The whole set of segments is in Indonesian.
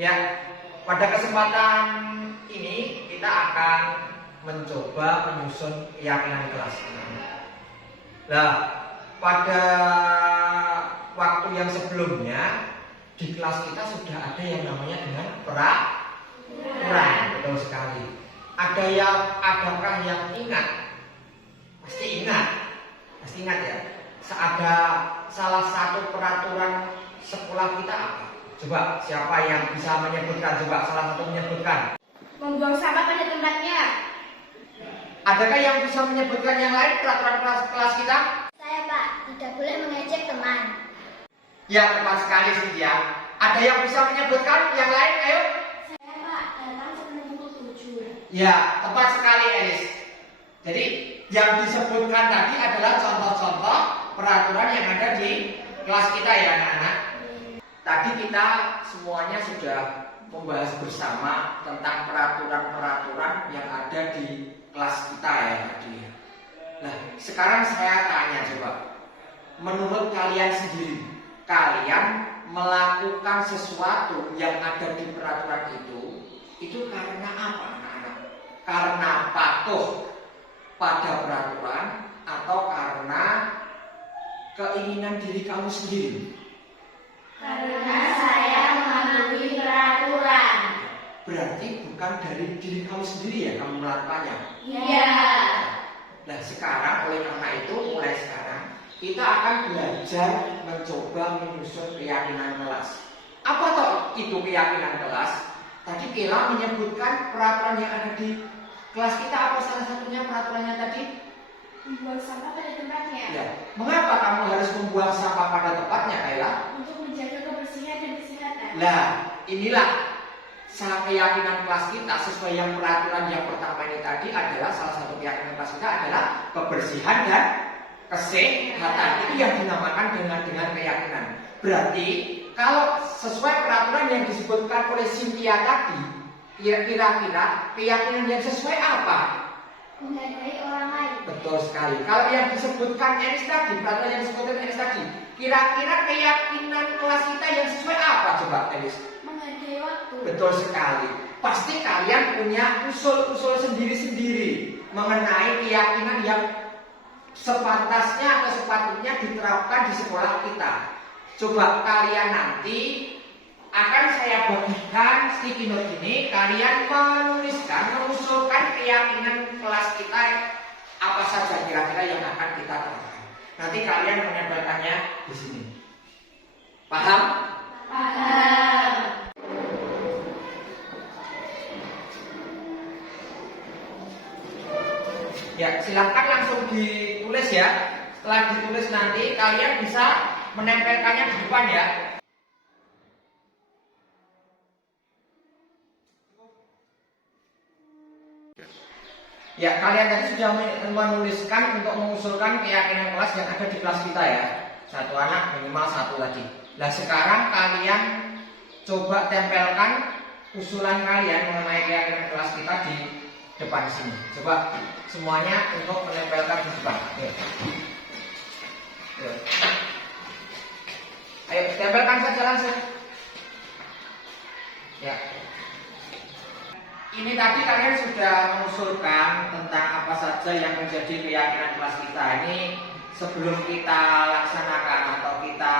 Ya, pada kesempatan ini kita akan mencoba menyusun keyakinan kelas. Nah, pada waktu yang sebelumnya di kelas kita sudah ada yang namanya dengan peraturan, betul sekali. Adakah yang ingat? Pasti ingat ya. Ada salah satu peraturan sekolah kita apa? Coba siapa yang bisa menyebutkan? Coba salah satu menyebutkan. Membuang sampah pada tempatnya. Adakah yang bisa menyebutkan yang lain peraturan kelas kita? Saya Pak, tidak boleh mengejek teman. Ya, tepat sekali Cynthia. Ada yang bisa menyebutkan yang lain? Ayo. Saya Pak, datang sebelum pukul 7. Ya, tepat sekali Elis. Jadi yang disebutkan tadi adalah contoh-contoh peraturan yang ada di kelas kita ya anak-anak. Tadi kita semuanya sudah membahas bersama tentang peraturan-peraturan yang ada di kelas kita ya tadi. Nah, sekarang saya tanya coba. Menurut kalian sendiri, kalian melakukan sesuatu yang ada di peraturan itu karena apa anak-anak? Karena patuh pada peraturan atau karena keinginan diri kamu sendiri? Karena saya mematuhi peraturan. Berarti bukan dari diri kamu sendiri ya kamu melakukannya? Iya. Nah sekarang oleh karena itu mulai sekarang kita akan belajar mencoba menyusun keyakinan kelas. Apa toh itu keyakinan kelas? Tadi Kela menyebutkan peraturan yang ada di kelas kita. Apa salah satunya peraturannya tadi? Membuang sampah pada tempatnya. Ya. Mengapa kamu harus membuang sampah pada tempatnya, Kela? Untuk menjaga kebersihan dan kesehatan. Nah, inilah salah keyakinan kelas kita sesuai yang peraturan yang pertama ini tadi adalah salah satu keyakinan kelas kita adalah kebersihan dan kesehatan. Itu yang dinamakan dengan keyakinan. Berarti kalau sesuai peraturan yang disebutkan oleh Cynthia tadi, kira-kira keyakinan yang sesuai apa? Menghargai orang lain. Betul sekali. Kalau yang disebutkan Elis tadi, peraturan yang disebutkan Elis tadi, kira-kira keyakinan kelas kita yang sesuai apa coba Elis? Menghargai waktu. Betul sekali. Pasti kalian punya usul-usul sendiri-sendiri mengenai keyakinan yang sepantasnya atau sepatutnya diterapkan di sekolah kita. Coba kalian nanti akan saya bagikan sticky note ini, kalian mengusulkan keyakinan kelas kita apa saja kira-kira yang akan kita terapkan. Nanti kalian menempelkannya di sini. Paham? Paham. Ya, silakan langsung ditulis ya. Setelah ditulis nanti kalian bisa menempelkannya di depan ya. Ya, kalian tadi sudah menuliskan untuk mengusulkan keyakinan kelas yang ada di kelas kita ya. Satu anak minimal satu lagi. Nah, sekarang kalian coba tempelkan usulan kalian mengenai keyakinan kelas kita di depan sini. Coba semuanya untuk menempelkan di depan. Ayo, tempelkan saja langsung. Ya. Ini tadi kalian sudah mengusulkan tentang apa saja yang menjadi keyakinan kelas kita. Ini sebelum kita laksanakan atau kita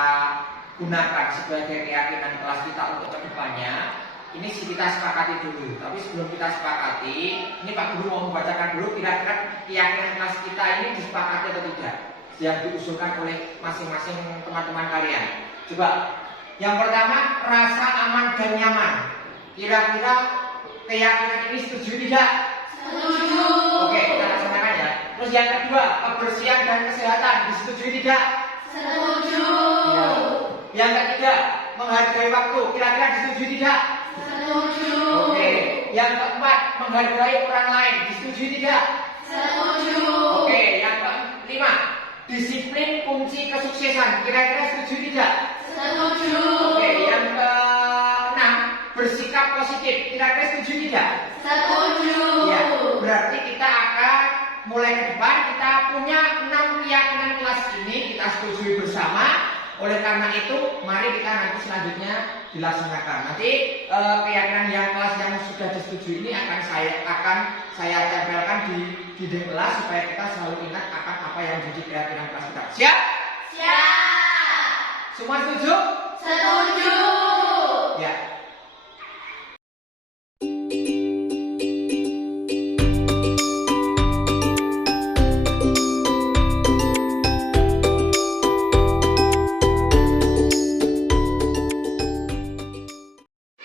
gunakan sebagai keyakinan kelas kita untuk kedepannya, ini sih kita sepakati dulu. Tapi sebelum kita sepakati, ini Pak Guru mau membacakan dulu kira-kira keyakinan kelas kita ini disepakati atau tidak, yang diusulkan oleh masing-masing teman-teman kalian. Coba, yang pertama rasa aman dan nyaman. Kira-kira keyakinan ini setuju tidak? Setuju. Oke, kita laksanakan ya. Terus yang kedua, kebersihan dan kesehatan disetujui tidak? Setuju. Ya. Yang ketiga, menghargai waktu. Kira-kira disetujui tidak? Setuju. Oke. Yang keempat, menghargai orang lain. Disetujui tidak? Setuju. Oke. Yang kelima, disiplin kunci kesuksesan. Kira-kira setuju tidak? Setuju. Oke. Yang keenam, bersikap positif. Kira-kira setuju tidak? Setuju. Ya. Berarti kita akan mulai ke depan kita punya 6 keyakinan kelas ini kita setujui bersama. Oleh karena itu, mari kita nanti selanjutnya dilaksanakan. Nanti keyakinan yang kelas yang sudah disetujui ini akan saya tempelkan di kelas supaya kita selalu ingat akan apa yang menjadi keyakinan kelas kita. Siap? Siap. Semua setuju? Setuju. Ya.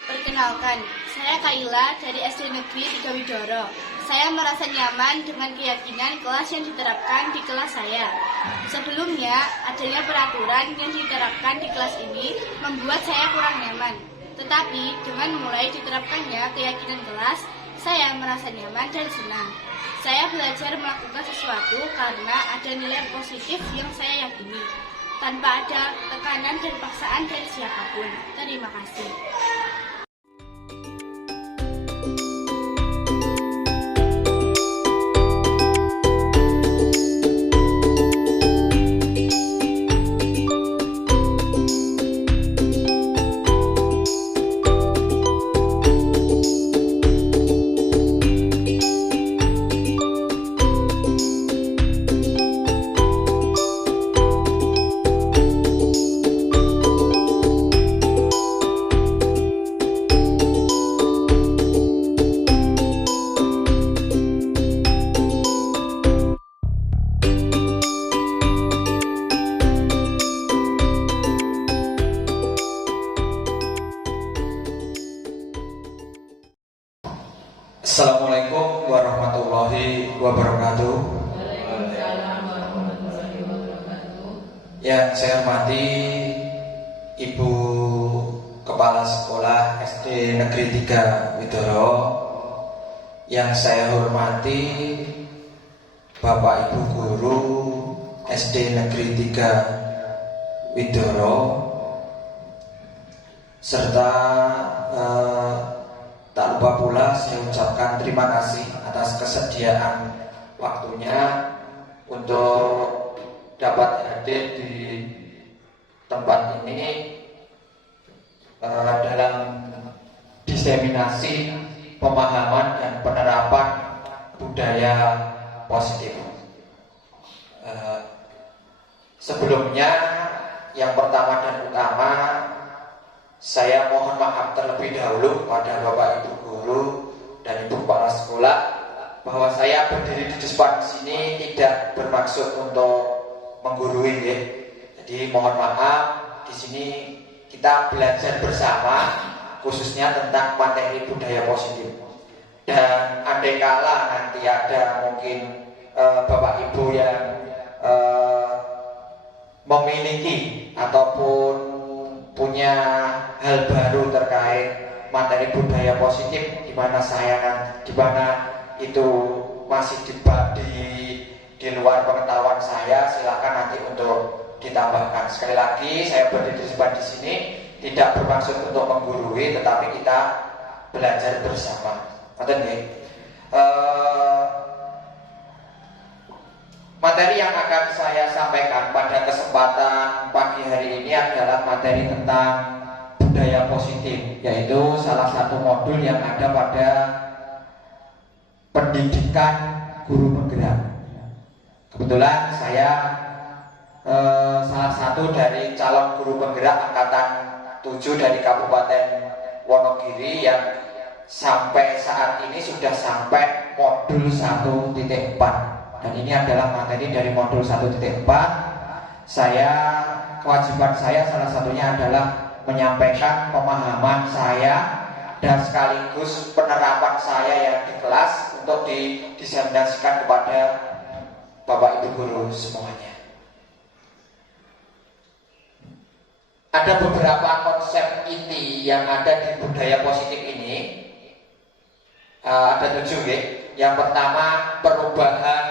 Perkenalkan, saya Kaila dari SD Negeri 3 Widoro. Saya merasa nyaman dengan keyakinan kelas yang diterapkan di kelas saya. Sebelumnya, adanya peraturan yang diterapkan di kelas ini membuat saya kurang nyaman. Tetapi, dengan mulai diterapkannya keyakinan kelas, saya merasa nyaman dan senang. Saya belajar melakukan sesuatu karena ada nilai positif yang saya yakini, tanpa ada tekanan dan paksaan dari siapapun. Terima kasih. Assalamualaikum warahmatullahi wabarakatuh. Yang saya hormati Ibu Kepala Sekolah SD Negeri 3 Widoro. Yang saya hormati Bapak Ibu Guru SD Negeri 3 Widoro, serta tak lupa pula saya ucapkan terima kasih atas kesediaan waktunya untuk dapat hadir di tempat ini dalam diseminasi pemahaman dan penerapan budaya positif. Sebelumnya, yang pertama dan utama, saya mohon maaf terlebih dahulu pada Bapak Ibu Guru dan Ibu Kepala Sekolah bahwa saya berdiri di depan sini tidak bermaksud untuk menggurui, ya. Jadi mohon maaf, di sini kita belajar bersama khususnya tentang materi budaya positif. Dan andai kala nanti ada mungkin Bapak Ibu yang memiliki ataupun punya hal baru terkait materi budaya positif di mana itu masih di luar pengetahuan saya, silakan nanti untuk ditambahkan. Sekali lagi saya berdiri di sini tidak bermaksud untuk menggurui, tetapi kita belajar bersama. Materi yang akan saya sampaikan pada kesempatan pagi hari ini adalah materi tentang budaya positif, yaitu salah satu modul yang ada pada pendidikan guru penggerak. Kebetulan saya salah satu dari calon guru penggerak angkatan 7 dari Kabupaten Wonogiri yang sampai saat ini sudah sampai modul 1.4. Dan ini adalah materi dari modul 1.4. Kewajiban saya salah satunya adalah menyampaikan pemahaman saya dan sekaligus penerapan saya yang di kelas untuk didiseminasikan kepada Bapak Ibu Guru semuanya. Ada beberapa konsep inti yang ada di budaya positif ini. Ada 7, ya. Yang pertama, perubahan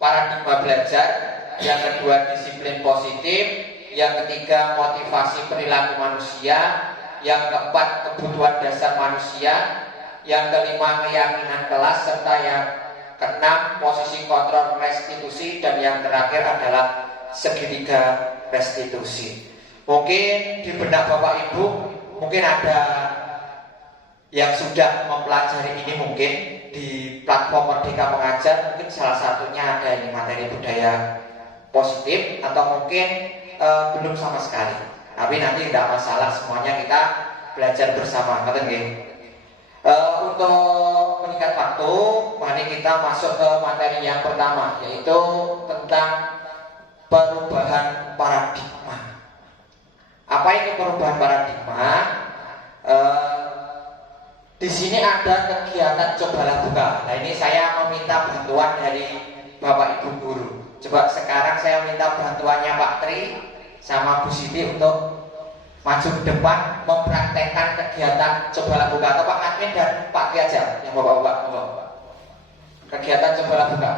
paradigma belajar. Yang kedua, disiplin positif. Yang ketiga, motivasi perilaku manusia. Yang keempat, kebutuhan dasar manusia. Yang kelima, keyakinan kelas. Serta yang keenam, posisi kontrol restitusi. Dan yang terakhir adalah segitiga restitusi. Mungkin di benak Bapak Ibu mungkin ada yang sudah mempelajari ini, mungkin di platform Merdeka Mengajar mungkin salah satunya ada ini materi budaya positif, atau mungkin belum sama sekali. Tapi nanti tidak masalah, semuanya kita belajar bersama. Untuk meningkat waktu, mari kita masuk ke materi yang pertama, yaitu tentang perubahan paradigma. Apa itu perubahan paradigma? Di sini ada kegiatan cobalah buka. Nah, ini saya meminta bantuan dari Bapak Ibu guru. Coba sekarang saya minta bantuannya Pak Tri sama Bu Siti untuk maju ke depan mempraktekkan kegiatan cobalah buka. Atau Pak Admin dan Pak Tri aja yang bapak-bapak. Kegiatan cobalah buka.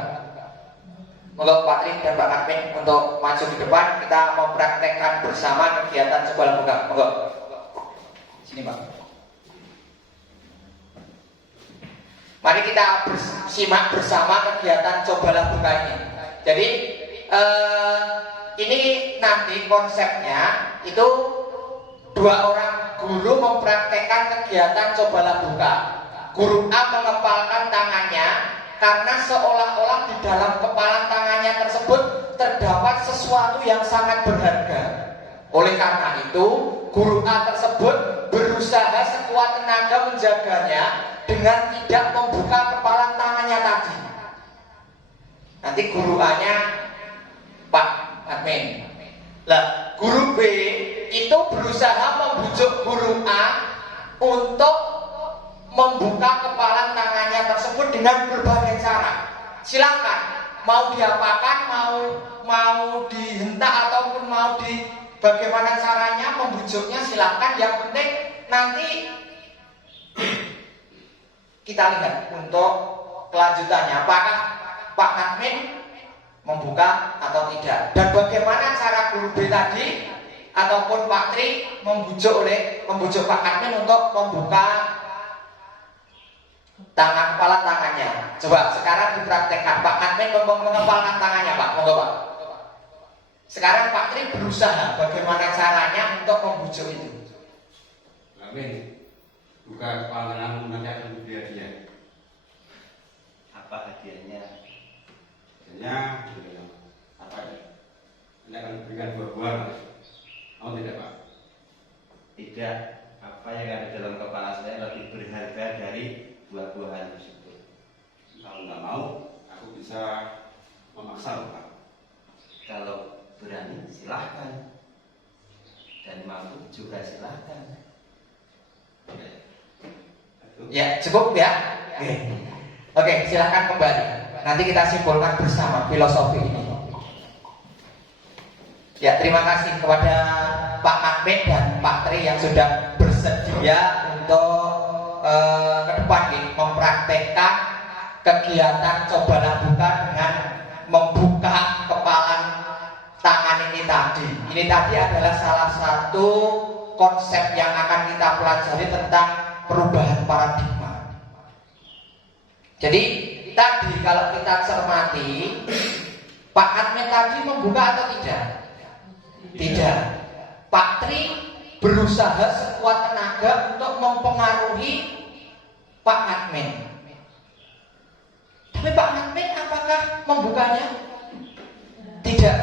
Untuk Pak Tri dan Pak Admin untuk maju ke depan, kita mempraktekkan bersama kegiatan cobalah buka. Monggo. Sini Pak. Mari kita simak bersama kegiatan cobalah buka ini. Jadi ini nanti konsepnya itu 2 orang guru mempraktekkan kegiatan cobalah buka. Guru A mengepalkan tangannya karena seolah-olah di dalam kepalan tangannya tersebut terdapat sesuatu yang sangat berharga. Oleh karena itu, guru A tersebut berusaha sekuat tenaga menjaganya dengan tidak membuka kepalan tangannya tadi. Nanti guru A-nya Pak Admin. Lah, guru B itu berusaha membujuk guru A untuk membuka kepalan tangannya tersebut dengan berbagai cara. Silakan, mau diapakan, mau dihentak ataupun mau di bagaimana caranya membujuknya, silakan. Yang penting nanti kita lihat untuk kelanjutannya, apakah Pak Admin membuka atau tidak, dan bagaimana cara guru B tadi ataupun Pak Tri membujuk Pak Admin untuk membuka kepala tangannya. Coba sekarang dipraktekkan. Pak Admin mengepalkan tangannya, Pak. Monggo Pak. Sekarang Pak Tri berusaha bagaimana caranya untuk membujuk itu. Admin, buka kepala tanganmu, nanti akan diberi hadiah. Apa hadiahnya? Hadiahnya apa ya? Ini akan diberikan buah-buahan. Mau tidak Pak? Tidak. Apa yang ada dalam kepala saya lebih berharga dari buah-buahan tersebut. Kalau nggak mau, aku bisa memaksa Pak. Kalau berani silahkan, dan mampu juga silahkan. Ya, cukup ya. Oke, silahkan kembali. Nanti kita simpulkan bersama filosofi ini. Ya, terima kasih kepada Pak Admin dan Pak Tri yang sudah bersedia untuk ke depan ini mempraktekkan kegiatan cobalah buka dengan membuka kepalan tangan ini tadi. Ini tadi adalah salah satu konsep yang akan kita pelajari tentang perubahan paradigma. Jadi tadi kalau kita cermati, Pak Admin tadi membuka atau tidak? Tidak. Pak Tri berusaha sekuat tenaga untuk mempengaruhi Pak Admin. Tapi Pak Admin apakah membukanya? Tidak.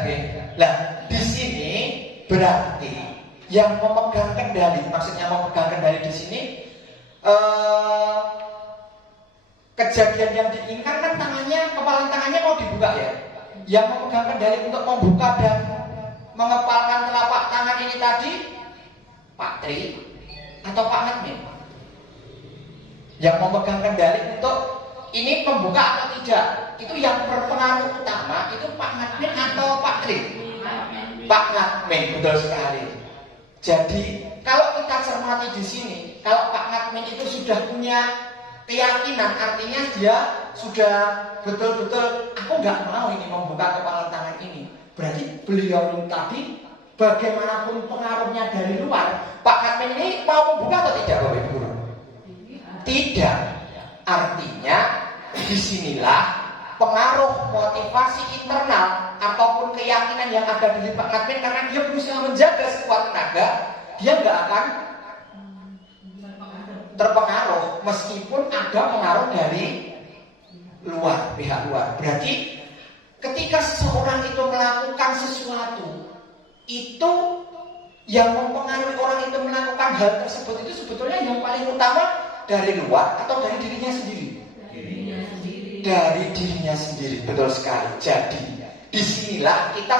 Nah, di sini berarti yang memegang kendali, maksudnya memegang kendali di sini, kejadian yang diinginkan kan kepalan tangannya mau dibuka ya. Yang memegang kendali untuk membuka dan mengepalkan telapak tangan ini tadi Pak Tri atau Pak Admin? Yang memegang kendali untuk ini membuka atau tidak, itu yang berpengaruh utama itu Pak Admin atau Pak Tri? Pak Admin, betul sekali. Jadi kalau kita cermati di sini, kalau Pak Admin itu sudah punya keyakinan, artinya dia sudah betul-betul aku nggak mau ini membuka kepala tangan ini. Berarti beliau tadi bagaimanapun pengaruhnya dari luar, Pak Admin ini mau membuka atau tidak, Bapak Ibu? Tidak. Artinya disinilah pengaruh motivasi internal ataupun keyakinan yang ada di Pak Admin, karena dia berusaha menjaga sekuat tenaga, dia nggak akan terpengaruh meskipun ada pengaruh dari luar, pihak luar. Berarti ketika seseorang itu melakukan sesuatu, itu yang mempengaruhi orang itu melakukan hal tersebut itu sebetulnya yang paling utama dari luar atau dari dirinya sendiri? Dari dirinya sendiri, betul sekali. Jadi disinilah kita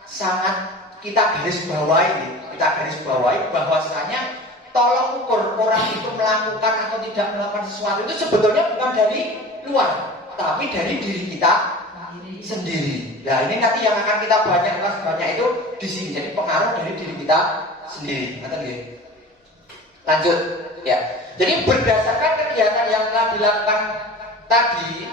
sangat kita garis bawahi bahwasanya tolong ukur orang itu melakukan atau tidak melakukan sesuatu itu sebetulnya bukan dari luar, tapi dari diri kita sendiri. Nah, ini nanti yang akan kita bahas banyak itu di sini. Jadi pengaruh dari diri kita sendiri. Lanjut ya. Jadi berdasarkan kegiatan yang telah dilakukan tadi,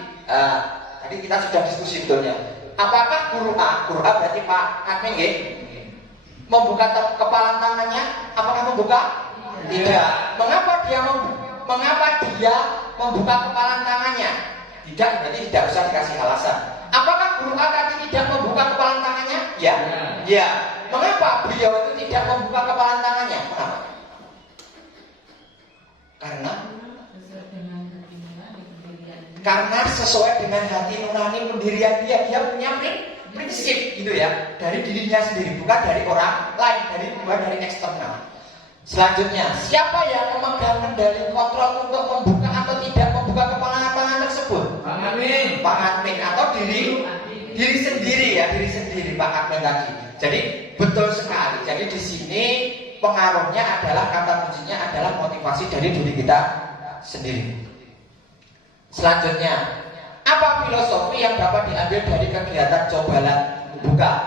tadi kita sudah diskusi betulnya. Apakah guru A berarti Pak Admin ya, membuka kepala tangannya? Apakah membuka? Tidak. Mengapa dia membuka kepala tangannya? Tidak, berarti tidak usah dikasih alasan. Apakah guru A tadi tidak membuka kepala tangannya? Ya. Ya. Mengapa beliau itu tidak membuka kepala tangannya? Mengapa? Karena sesuai dengan hati nurani pendirian dia punya prinsip gitu ya, dari dirinya sendiri, bukan dari orang lain, bukan dari eksternal. Selanjutnya, siapa yang memegang kendali kontrol untuk membuka atau tidak membuka kepala tangan tersebut? Pak Admin atau diri sendiri ya, diri sendiri Pak Admin tadi. Jadi betul sekali. Jadi di sini pengaruhnya adalah, kata kuncinya adalah motivasi dari diri kita sendiri. Selanjutnya, apa filosofi yang dapat diambil dari kegiatan cobalah membuka?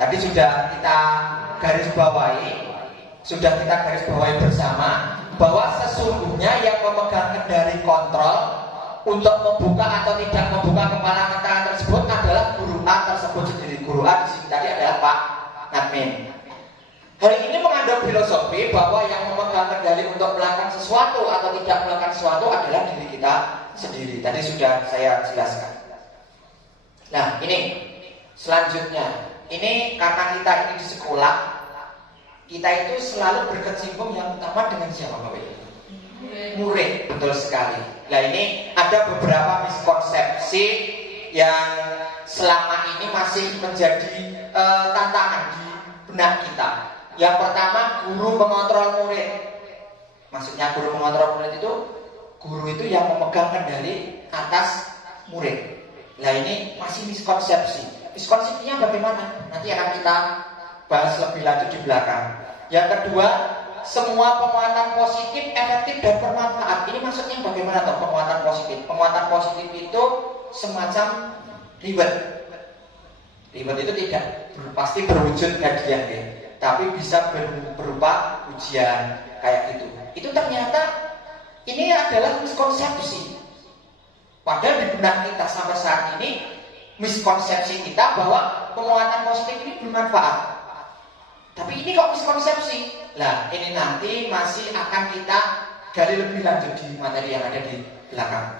Tadi sudah kita garis bawahi bersama bahwa sesungguhnya yang memegang kendali kontrol untuk membuka atau tidak membuka kepala tangan tersebut adalah guru A tersebut sendiri. Guru A di sini tadi adalah Pak Admin. Hal ini mengandung filosofi bahwa yang memegang kendali untuk melakukan sesuatu atau tidak melakukan sesuatu adalah diri kita sendiri. Tadi sudah saya jelaskan. Nah, ini selanjutnya. Ini karena kita ini di sekolah, kita itu selalu berkecimpung yang utama dengan siapa Bapak Ibu? Murid, betul sekali. Nah, ini ada beberapa miskonsepsi yang selama ini masih menjadi tantangan di benak kita. Yang pertama, guru mengontrol murid. Maksudnya guru mengontrol murid itu, guru itu yang memegang kendali atas murid. Nah, ini masih miskonsepsi. Miskonsepsinya bagaimana? Nanti akan kita bahas lebih lanjut di belakang. Yang kedua, semua penguatan positif, efektif dan bermanfaat. Ini maksudnya bagaimana toh penguatan positif? Penguatan positif itu semacam reward. Reward itu tidak pasti berwujud hadiah ya, tapi bisa berupa ujian kayak gitu. Itu ternyata ini adalah miskonsepsi. Padahal di benak kita sampai saat ini miskonsepsi kita bahwa penguatan positif ini bermanfaat. Tapi ini kok miskonsepsi? Nah, ini nanti masih akan kita gali lebih lanjut di materi yang ada di belakang.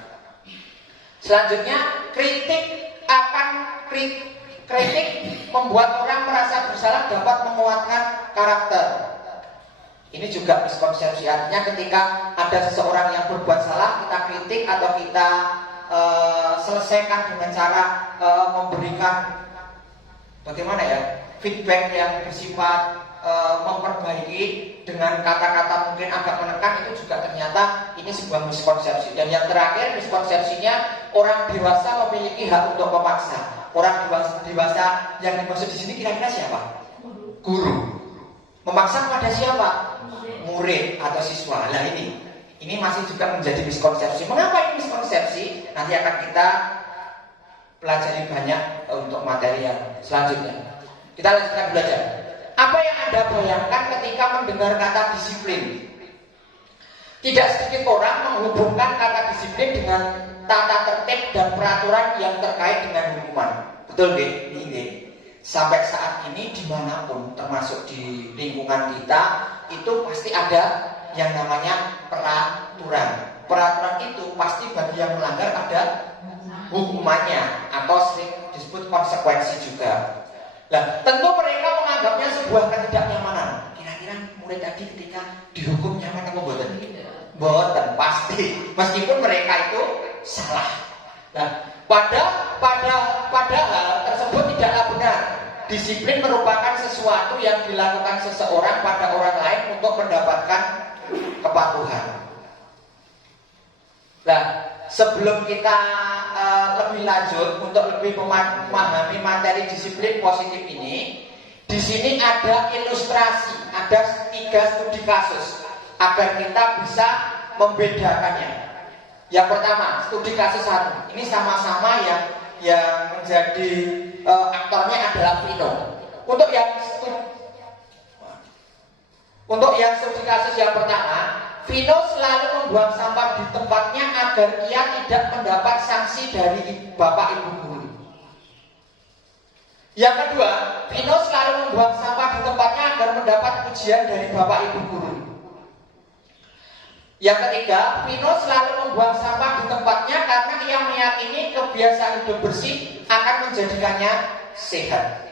Selanjutnya, kritik membuat orang merasa bersalah dapat menguatkan karakter. Ini juga miskonsepsi. Artinya ketika ada seseorang yang berbuat salah, kita kritik atau kita selesaikan dengan cara memberikan bagaimana ya, feedback yang bersifat memperbaiki dengan kata-kata mungkin agak menekan, itu juga ternyata ini sebuah miskonsepsi. Dan yang terakhir, miskonsepsinya orang dewasa memiliki hak untuk memaksa. Orang dewasa yang dimaksud di sini kira-kira siapa? Guru. Memaksa kepada siapa? Murid atau siswa. Nah, ini masih juga menjadi miskonsepsi. Mengapa ini miskonsepsi? Nanti akan kita pelajari banyak untuk materi yang selanjutnya. Kita lanjutkan belajar. Apa yang Anda bayangkan ketika mendengar kata disiplin? Tidak sedikit orang menghubungkan kata disiplin dengan tata tertib dan peraturan yang terkait dengan hukuman. Betul nggih? Nggih. Sampai saat ini dimanapun, termasuk di lingkungan kita, itu pasti ada yang namanya peraturan. Peraturan itu pasti bagi yang melanggar ada hukumannya atau sering disebut konsekuensi juga. Nah, tentu mereka menganggapnya sebuah ketidaknyamanan. Kira-kira murid tadi ketika dihukum nyaman apa boten? Boten, pasti. Meskipun mereka itu salah. Nah, padahal tersebut tidaklah benar. Disiplin merupakan sesuatu yang dilakukan seseorang pada orang lain untuk mendapatkan kepatuhan. Nah, sebelum kita lebih lanjut untuk lebih memahami materi disiplin positif ini, di sini ada ilustrasi, ada 3 studi kasus agar kita bisa membedakannya. Yang pertama, studi kasus 1. Ini sama-sama yang menjadi aktornya adalah Vino. Untuk yang studi kasus yang pertama, Vino selalu membuang sampah di tempatnya agar ia tidak mendapat sanksi dari bapak ibu guru. Yang kedua, Vino selalu membuang sampah di tempatnya agar mendapat pujian dari bapak ibu guru. Yang ketiga, Vino selalu membuang sampah di tempatnya karena ia meyakini kebiasaan hidup bersih akan menjadikannya sehat.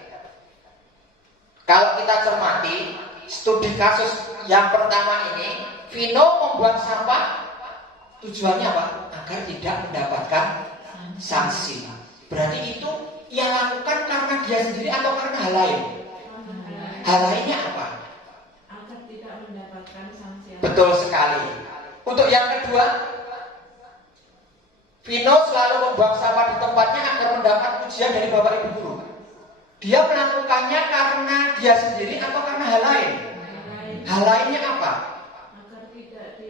Kalau kita cermati studi kasus yang pertama ini, Vino membuang sampah tujuannya apa? Agar tidak mendapatkan sanksi. Berarti itu ia lakukan karena dia sendiri atau karena hal lain? Hal lainnya apa? Agar tidak mendapatkan sanksi. Betul sekali. Untuk yang kedua, Vino selalu membuang sampah di tempatnya agar mendapat pujian dari bapak ibu guru. Dia melakukannya karena dia sendiri atau karena hal lain? Hal lainnya apa? Agar tidak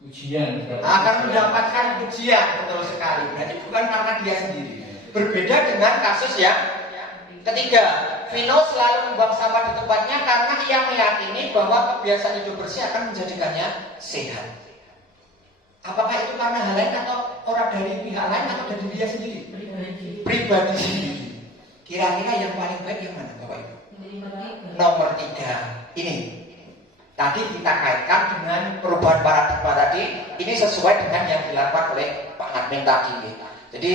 Ujian. Akan mendapatkan pujian, betul sekali. Berarti bukan karena dia sendiri. Berbeda dengan kasus yang ketiga, Vino selalu membuang sampah di tempatnya karena ia meyakini bahwa kebiasaan hidup bersih akan menjadikannya sehat. Apakah itu karena hal lain atau orang dari pihak lain atau dari dia sendiri? Pribadi sendiri. Kira-kira yang paling baik yang mana, Bapak Ibu? Nomor 3. Ini. Tadi kita kaitkan dengan perubahan paradigma tadi. Ini sesuai dengan yang dilakukan oleh Pak Admin tadi. Jadi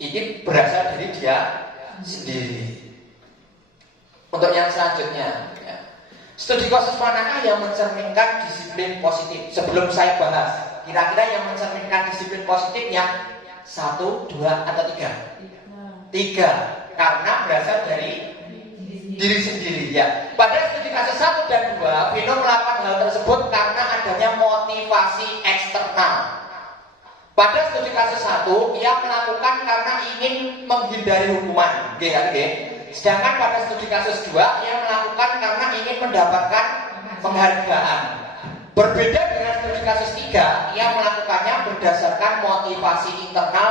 ini berasal dari dia sendiri. Untuk yang selanjutnya, ya. Studi kasus manakah yang mencerminkan disiplin positif? Sebelum saya bahas, kira-kira yang mencerminkan disiplin positif yang 1, 2, atau 3? 3. Karena berasal dari diri sendiri, ya. Pada studi kasus 1 dan 2, Vino melakukan hal tersebut karena adanya motivasi eksternal. Pada studi kasus 1, ia melakukan karena ingin menghindari hukuman. Oke, oke. Sedangkan pada studi kasus 2, ia melakukan karena ingin mendapatkan penghargaan. Berbeda dengan studi kasus 3, ia melakukannya berdasarkan motivasi internal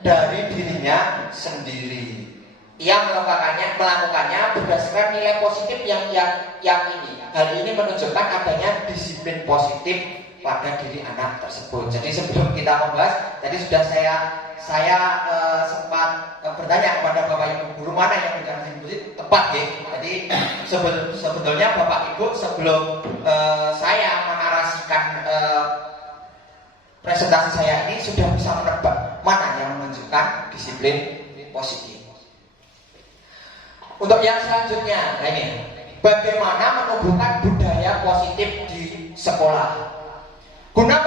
dari dirinya sendiri. Ia melakukannya berdasarkan nilai positif yang ini. Hal ini menunjukkan adanya disiplin positif pada diri anak tersebut. Jadi sebelum kita membahas, tadi sudah saya sempat bertanya kepada Bapak Ibu guru mana yang bicara disiplin tepat, ya. Jadi sebetulnya Bapak Ibu sebelum saya menarasikan presentasi saya ini sudah bisa menebak mana yang menunjukkan disiplin positif. Untuk yang selanjutnya, nah ini, bagaimana menumbuhkan budaya positif di sekolah? Guna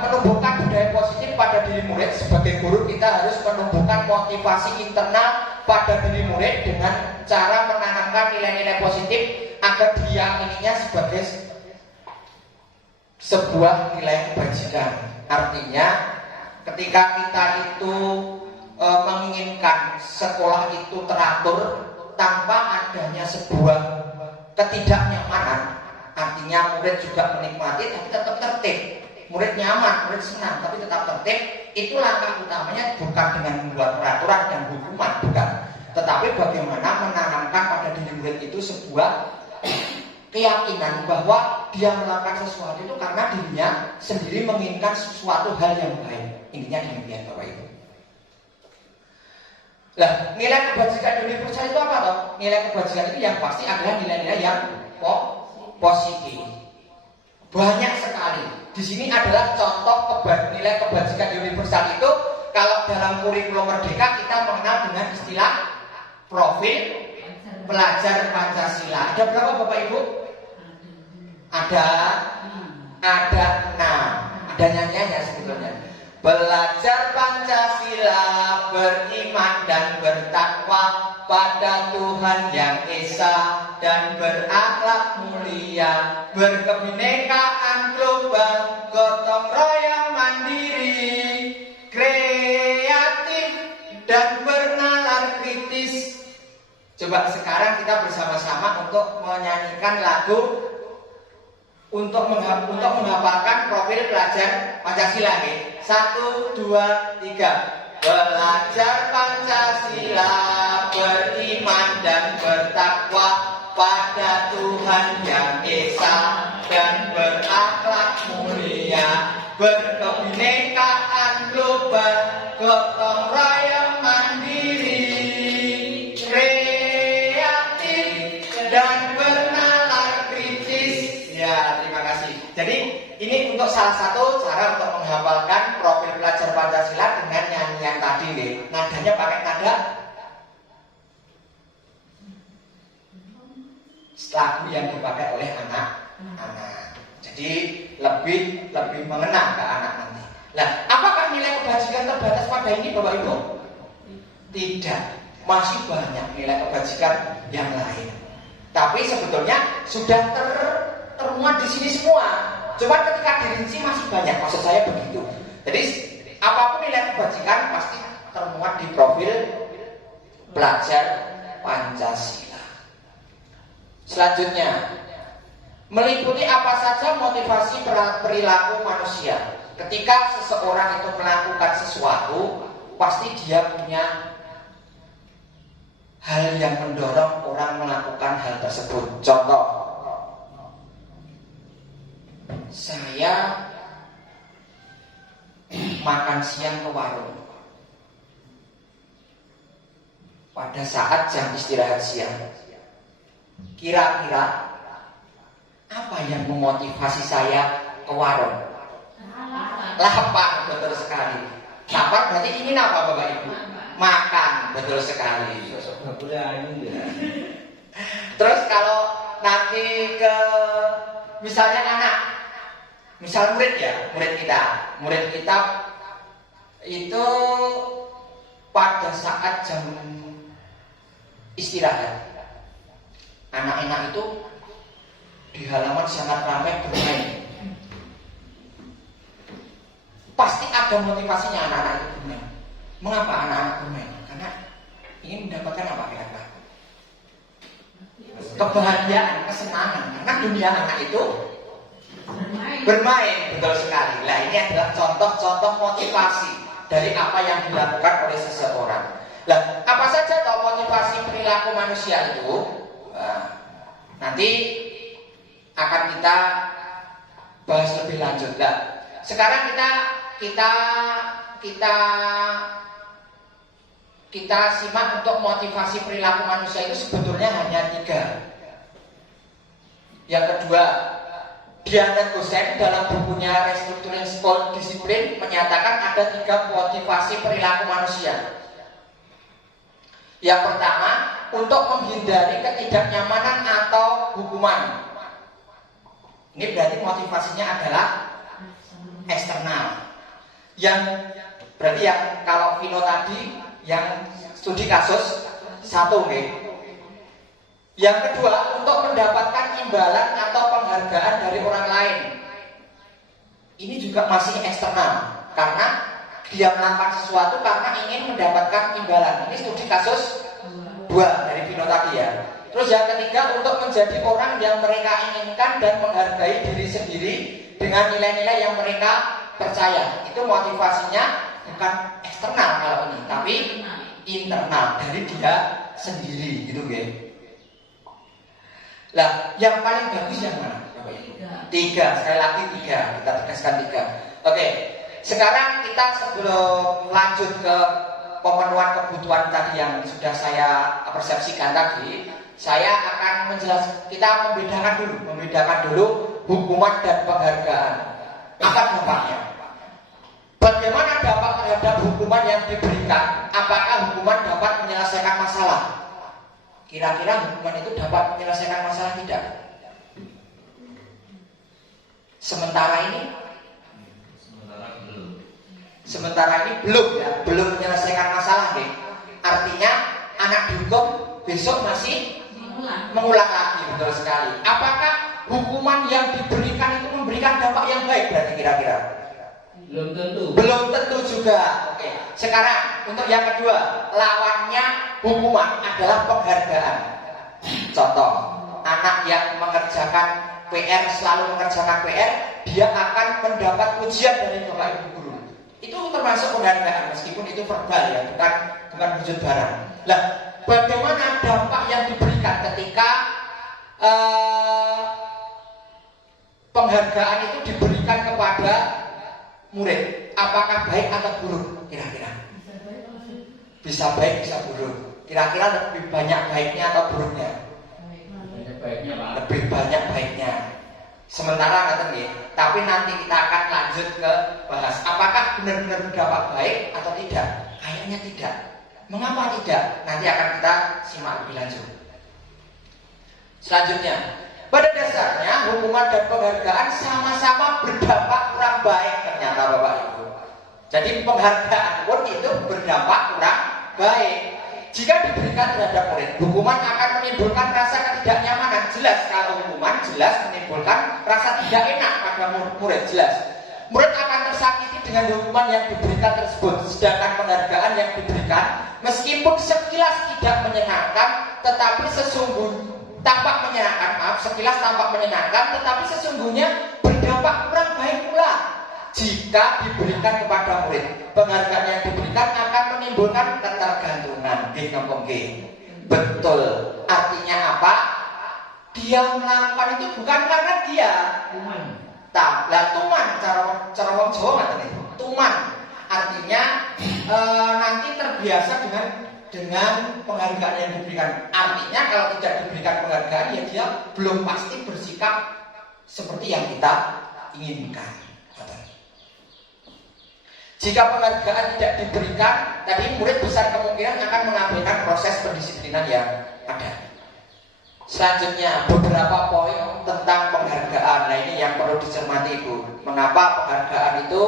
menumbuhkan budaya positif pada diri murid, sebagai guru kita harus menumbuhkan motivasi internal pada diri murid dengan cara menanamkan nilai-nilai positif agar diyakininya sebagai sebuah nilai kebajikan. Artinya, ketika kita itu menginginkan sekolah itu teratur tanpa adanya sebuah ketidaknyamanan, artinya murid juga menikmati tapi tetap tertib. Murid nyaman, murid senang tapi tetap tertib. Itu langkah utamanya bukan dengan membuat peraturan dan hukuman, bukan. Tetapi bagaimana menanamkan pada diri murid itu sebuah keyakinan bahwa dia melakukan sesuatu itu karena dirinya sendiri menginginkan sesuatu hal yang baik. Intinya demikian, Bapak Ibu. Lah, nilai kebajikan universal itu apa toh? Nilai kebajikan itu yang pasti adalah nilai-nilai yang positif. Banyak sekali. Di sini adalah contoh nilai kebajikan universal itu kalau dalam kurikulum Merdeka kita mengenal dengan istilah profil pelajar Pancasila. Ada berapa Bapak Ibu? Ada 6. Ada nyanyiannya sebetulnya. Belajar Pancasila, beriman dan bertakwa pada Tuhan yang Esa dan berakhlak mulia, berkebinekaan global, gotong royong mandiri, kreatif dan bernalar kritis. Coba sekarang kita bersama-sama untuk menyanyikan lagu untuk menghafalkan profil pelajar Pancasila nih. 1, 2, 3. Belajar Pancasila, beriman dan bertakwa pada Tuhan yang Esa dan berakhlak mulia, berkebinekaan global, gotong royong mandiri, kreatif dan bernalar kritis. Ya, terima kasih. Jadi ini untuk salah satu cara untuk menghafalkan profil pelajar Pancasila dengan nyanyian tadi nih. Nadanya pakai nada lagu yang dipakai oleh anak-anak. Jadi lebih mengena ke anak nanti. Nah, apakah nilai kebajikan terbatas pada ini Bapak Ibu? Tidak. Masih banyak nilai kebajikan yang lain. Tapi sebetulnya sudah termuat di sini semua. Cuma ketika dirinci masih banyak, maksud saya begitu. Jadi apapun nilai kebajikan pasti termuat di profil pelajar Pancasila. Selanjutnya, meliputi apa saja motivasi perilaku manusia. Ketika seseorang itu melakukan sesuatu, pasti dia punya hal yang mendorong orang melakukan hal tersebut. Contoh, saya makan siang ke warung pada saat jam istirahat siang. Kira-kira apa yang memotivasi saya ke warung? Lapar, betul sekali. Lapar berarti ingin apa Bapak Ibu? Makan, betul sekali. Terus kalau nanti ke misalnya anak, misal murid kita itu pada saat jam istirahat, anak-anak itu di halaman sangat ramai bermain. Pasti ada motivasinya anak-anak itu bermain. Mengapa anak-anak bermain? Karena ingin mendapatkan apa kira-kira? Kebahagiaan, kesenangan. Karena dunia anak itu bermain, betul sekali. Nah, ini adalah contoh-contoh motivasi dari apa yang dilakukan oleh seseorang. Nah, apa saja toh motivasi perilaku manusia itu? Nah, nanti akan kita bahas lebih lanjut. Nah, sekarang kita simak untuk motivasi perilaku manusia itu sebetulnya hanya 3. Yang kedua, Diana Gosen dalam bukunya Restructuring School Discipline menyatakan ada 3 motivasi perilaku manusia. Yang pertama, untuk menghindari ketidaknyamanan atau hukuman. Ini berarti motivasinya adalah eksternal. Yang berarti yang kalau Vino tadi yang studi kasus 1 nih. Yang kedua, untuk mendapatkan imbalan atau penghargaan dari orang lain. Ini juga masih eksternal, karena dia melakukan sesuatu karena ingin mendapatkan imbalan. Ini studi kasus 2 dari Vino tadi ya. Terus yang ketiga, untuk menjadi orang yang mereka inginkan dan menghargai diri sendiri dengan nilai-nilai yang mereka percaya. Itu motivasinya bukan eksternal kalau ini, tapi internal dari dia sendiri, gitu guys. Lah, yang paling bagus yang mana? 3. Sekali lagi 3. Kita tegaskan 3. Oke. Sekarang kita sebelum lanjut ke pemenuhan kebutuhan tadi yang sudah saya persepsikan tadi, saya akan menjelaskan. Kita membedakan dulu hukuman dan penghargaan. Apa dampaknya? Bagaimana dampak terhadap hukuman yang diberikan? Apakah hukuman dapat menyelesaikan masalah? Kira-kira hukuman itu dapat menyelesaikan masalah tidak? Sementara ini belum ya, belum menyelesaikan masalah nih. Artinya anak dihukum besok masih mengulang lagi, betul sekali. Apakah hukuman yang diberikan itu memberikan dampak yang baik berarti kira-kira? Belum tentu juga. Oke. Sekarang untuk yang kedua, lawannya hukuman adalah penghargaan. Contoh, anak yang mengerjakan PR, selalu mengerjakan PR, dia akan mendapat pujian dari bapak ibu guru. Itu termasuk penghargaan meskipun itu verbal ya, bukan wujud barang. Lah, bagaimana dampak yang diberikan ketika penghargaan itu diberikan kepada murid? Apakah baik atau buruk kira-kira? Bisa baik, bisa buruk. Kira-kira lebih banyak baiknya atau buruknya? Lebih banyak baiknya. Sementara kata nih, tapi nanti kita akan lanjut ke bahas apakah benar-benar berdampak baik atau tidak. Kayaknya tidak. Mengapa tidak? Nanti akan kita simak lebih lanjut. Selanjutnya, pada dasarnya hukuman dan penghargaan sama-sama berdampak kurang baik ternyata Bapak Ibu. Jadi penghargaan pun itu berdampak kurang baik. Jika diberikan terhadap murid, hukuman akan menimbulkan rasa ketidaknyamanan. Jelas kalau hukuman jelas menimbulkan rasa tidak enak pada murid, jelas. Murid akan tersakiti dengan hukuman yang diberikan tersebut. Sedangkan penghargaan yang diberikan meskipun sekilas tidak menyenangkan, tetapi sesungguhnya tampak menyenangkan, sekilas tampak menyenangkan, tetapi sesungguhnya berdampak kurang baik pula jika diberikan kepada murid. Penghargaan yang diberikan akan menimbulkan ketergantungan. Betul. Artinya apa? Dia melakukan itu bukan karena dia tuman, cara wong Jawa nggak itu. Tuman. Artinya nanti terbiasa dengan penghargaan yang diberikan. Artinya kalau tidak diberikan penghargaan, ya dia belum pasti bersikap seperti yang kita inginkan. Jika penghargaan tidak diberikan, tadi murid besar kemungkinan akan mengabaikan proses pendisiplinan yang ada. Selanjutnya, beberapa poin tentang penghargaan. Nah, ini yang perlu dicermati Ibu. Mengapa penghargaan itu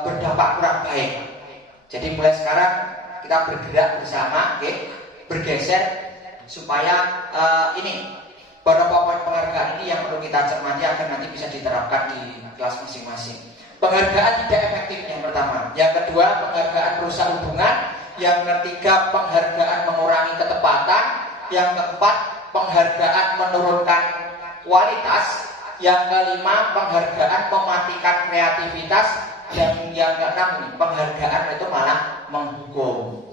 berdampak kurang baik? Jadi mulai sekarang kita bergerak bersama, bergeser supaya ini beberapa poin penghargaan ini yang perlu kita cermati agar nanti bisa diterapkan di kelas masing-masing. Penghargaan tidak efektif yang pertama. Yang kedua, penghargaan merusak hubungan. Yang ketiga, penghargaan mengurangi ketepatan. Yang keempat, penghargaan menurunkan kualitas. Yang kelima, penghargaan mematikan kreativitas. Dan yang keenam, penghargaan itu malah menghukum.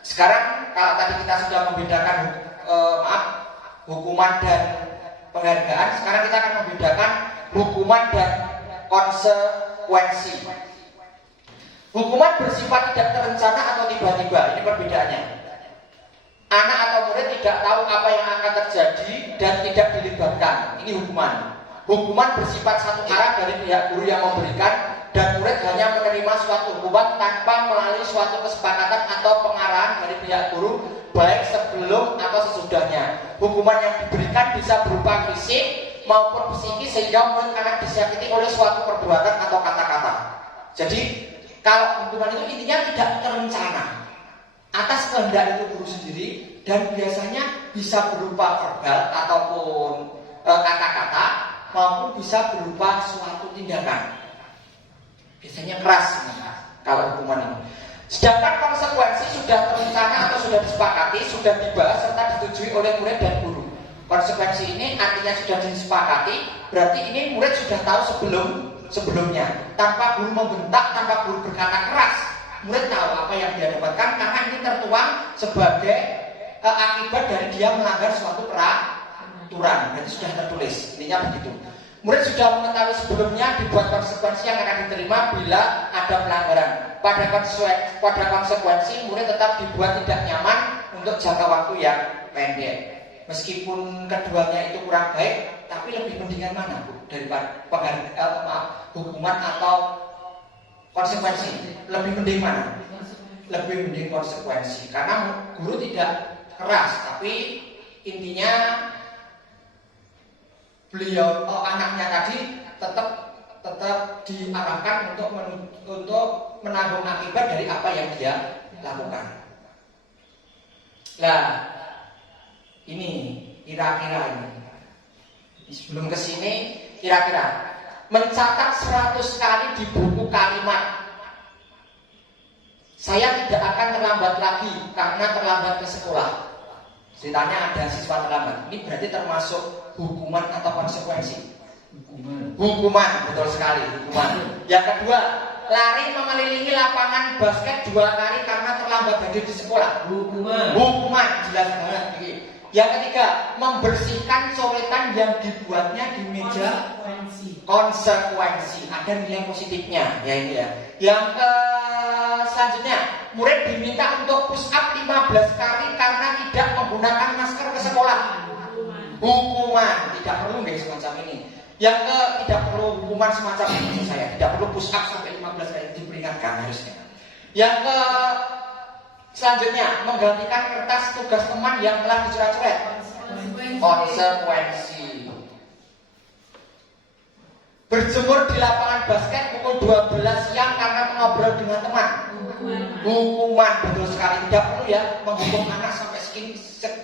Sekarang kalau tadi kita sudah membedakan hukuman dan penghargaan, sekarang kita akan membedakan hukuman dan konsekuensi. Hukuman bersifat tidak terencana atau tiba-tiba, ini perbedaannya. Anak atau murid tidak tahu apa yang akan terjadi dan tidak dilibatkan, ini hukuman. Hukuman bersifat satu arah dari pihak guru yang memberikan, dan murid hanya menerima suatu hukuman tanpa melalui suatu kesepakatan atau pengarahan dari pihak guru, baik sebelum atau sesudahnya. Hukuman yang diberikan bisa berupa fisik maupun psikis, sehingga murid akan disakiti oleh suatu perbuatan atau kata-kata. Jadi kalau hukuman itu intinya tidak terencana atas kehendak itu guru sendiri, dan biasanya bisa berupa verbal ataupun kata-kata, maupun bisa berupa suatu tindakan. Biasanya keras kalau hukuman ini. Sedangkan konsekuensi sudah terencana atau sudah disepakati, sudah dibahas serta disetujui oleh murid dan guru. Konsekuensi ini artinya sudah disepakati, berarti ini murid sudah tahu sebelumnya. Tanpa guru membentak, tanpa guru berkata keras, murid tahu apa yang dia dapatkan karena ini tertuang sebagai akibat dari dia melanggar suatu peraturan. Berarti sudah tertulis, intinya begitu. Murid sudah mengetahui sebelumnya dibuat konsekuensi yang akan diterima bila ada pelanggaran. Pada konsekuensi, murid tetap dibuat tidak nyaman untuk jangka waktu yang pendek. Meskipun keduanya itu kurang baik, tapi lebih mendingan mana Bu? Daripada hukuman atau konsekuensi? Lebih mending mana? Lebih mending konsekuensi, karena guru tidak keras, tapi intinya beliau anaknya tadi tetap diarahkan untuk menanggung akibat dari apa yang dia lakukan. Nah, ini kira-kira ini sebelum kesini kira-kira mencatat 100 kali di buku kalimat. Saya tidak akan terlambat lagi karena terlambat ke sekolah. Ceritanya ada siswa terlambat. Ini berarti termasuk hukuman atau konsekuensi? Hukuman, betul sekali, hukuman. Yang kedua, lari mengelilingi lapangan basket 2 kali karena terlambat hadir di sekolah. Hukuman, jelas banget. Yang ketiga, membersihkan coretan yang dibuatnya di meja. Konsekuensi, ada nilai positifnya. Ya ini ya. Yang selanjutnya, murid diminta untuk push up 15 kali karena tidak menggunakan masker ke sekolah. Hukuman, tidak perlu guys semacam ini. Yang tidak perlu hukuman semacam ini saya, tidak perlu push up sampai 15 kali, diperingatkan harusnya. Yang selanjutnya, menggantikan kertas tugas teman yang telah dicoret-coret. Konsekuensi. Berjemur di lapangan basket pukul 12 siang karena mengobrol dengan teman. Hukuman, betul sekali. Tidak perlu ya menghukum anak sampai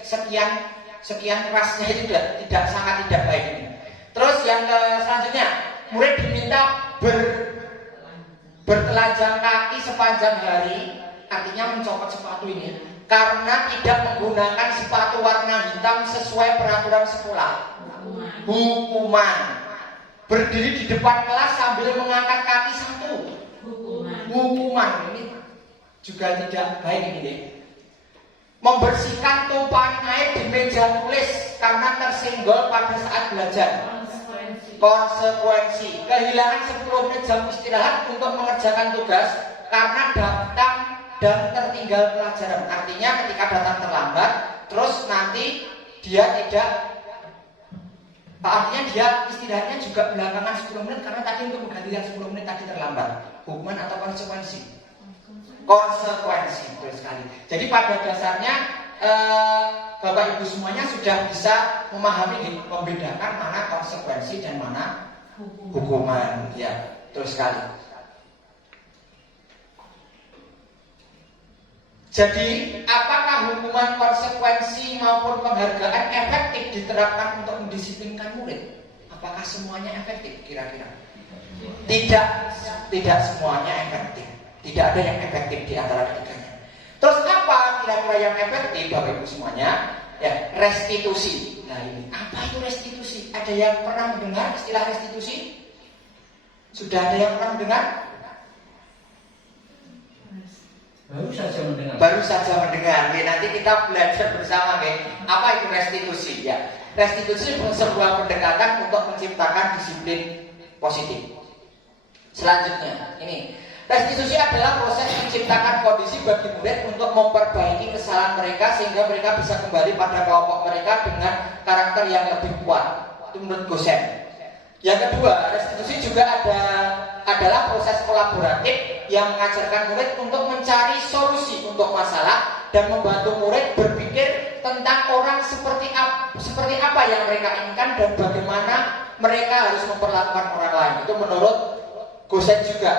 sekian kerasnya, itu tidak sangat tidak baik ini. Terus yang selanjutnya, murid diminta bertelanjang kaki sepanjang hari, artinya mencopot sepatu ini, karena tidak menggunakan sepatu warna hitam sesuai peraturan sekolah. Hukuman. Berdiri di depan kelas sambil mengangkat kaki 1. Hukuman. Ini juga tidak baik ini deh. Membersihkan tumpahan air di meja tulis karena tersenggol pada saat belajar. Konsekuensi. Kehilangan 10 menit jam istirahat untuk mengerjakan tugas karena datang dan tertinggal pelajaran. Artinya ketika datang terlambat, terus nanti dia tidak, artinya dia istirahatnya juga belakangan 10 menit karena tadi untuk menggantikan 10 menit tadi terlambat. Hukuman atau konsekuensi? Konsekuensi, betul sekali. Jadi pada dasarnya Bapak Ibu semuanya sudah bisa memahami, membedakan mana konsekuensi dan mana hukuman. Ya, betul sekali. Jadi, apakah hukuman, konsekuensi maupun penghargaan efektif diterapkan untuk mendisiplinkan murid? Apakah semuanya efektif kira-kira? Tidak semuanya efektif. Tidak ada yang efektif di antara ketiganya. Terus apa kira-kira yang efektif Bapak Ibu semuanya? Ya, restitusi. Nah ini, apa itu restitusi? Ada yang pernah mendengar istilah restitusi? Sudah ada yang pernah mendengar? Baru saja mendengar. Ya, nanti kita belajar bersama, ya. Apa itu restitusi? Ya, restitusi sebuah pendekatan untuk menciptakan disiplin positif. Selanjutnya, ini restitusi adalah proses menciptakan kondisi bagi murid untuk memperbaiki kesalahan mereka sehingga mereka bisa kembali pada kelompok mereka dengan karakter yang lebih kuat. Itu menurut Gosen. Yang kedua, restitusi juga adalah proses kolaboratif yang mengajarkan murid untuk mencari solusi untuk masalah dan membantu murid berpikir tentang orang seperti apa yang mereka inginkan dan bagaimana mereka harus memperlakukan orang lain. Itu menurut Gosen juga.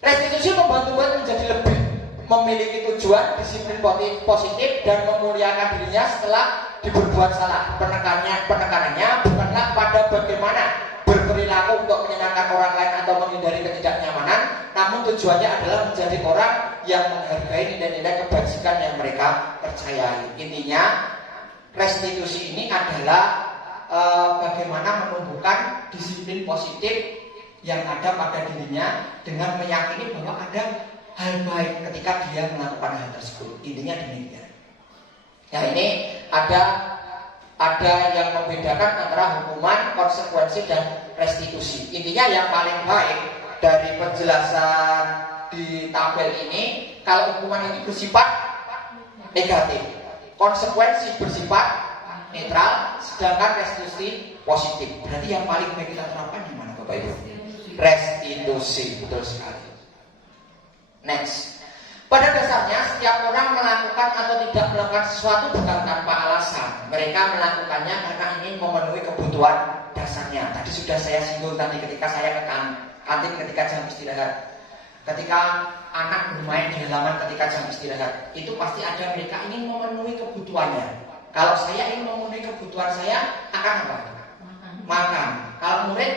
Restitusi membantu murid menjadi lebih memiliki tujuan, disiplin positif dan memuliakan dirinya setelah diberbuat salah. Penekanannya bukanlah pada bagaimana berperilaku untuk menyenangkan orang lain atau menghindari ketidaknyamanan, namun tujuannya adalah menjadi orang yang menghargai nilai-nilai kebajikan yang mereka percayai. Intinya, restitusi ini adalah bagaimana menumbuhkan disiplin positif yang ada pada dirinya dengan meyakini bahwa ada hal baik ketika dia melakukan hal tersebut. Intinya demikian. Yang ini ada yang membedakan antara hukuman, konsekuensi dan restitusi. Intinya yang paling baik dari penjelasan di tabel ini, kalau hukuman itu bersifat negatif, konsekuensi bersifat netral, sedangkan restitusi positif. Berarti yang paling baik kita terapkan di mana Bapak Ibu? Restitusi, betul sekali. Next. Pada dasarnya setiap orang melakukan atau tidak melakukan sesuatu bukan tanpa alasan. Mereka melakukannya karena ingin memenuhi kebutuhan dasarnya. Tadi sudah saya singgung tadi ketika saya ke kantin ketika jam istirahat. Ketika anak bermain di halaman ketika jam istirahat, itu pasti ada mereka ingin memenuhi kebutuhannya. Kalau saya ingin memenuhi kebutuhan saya, akan apa? Makan. Kalau murid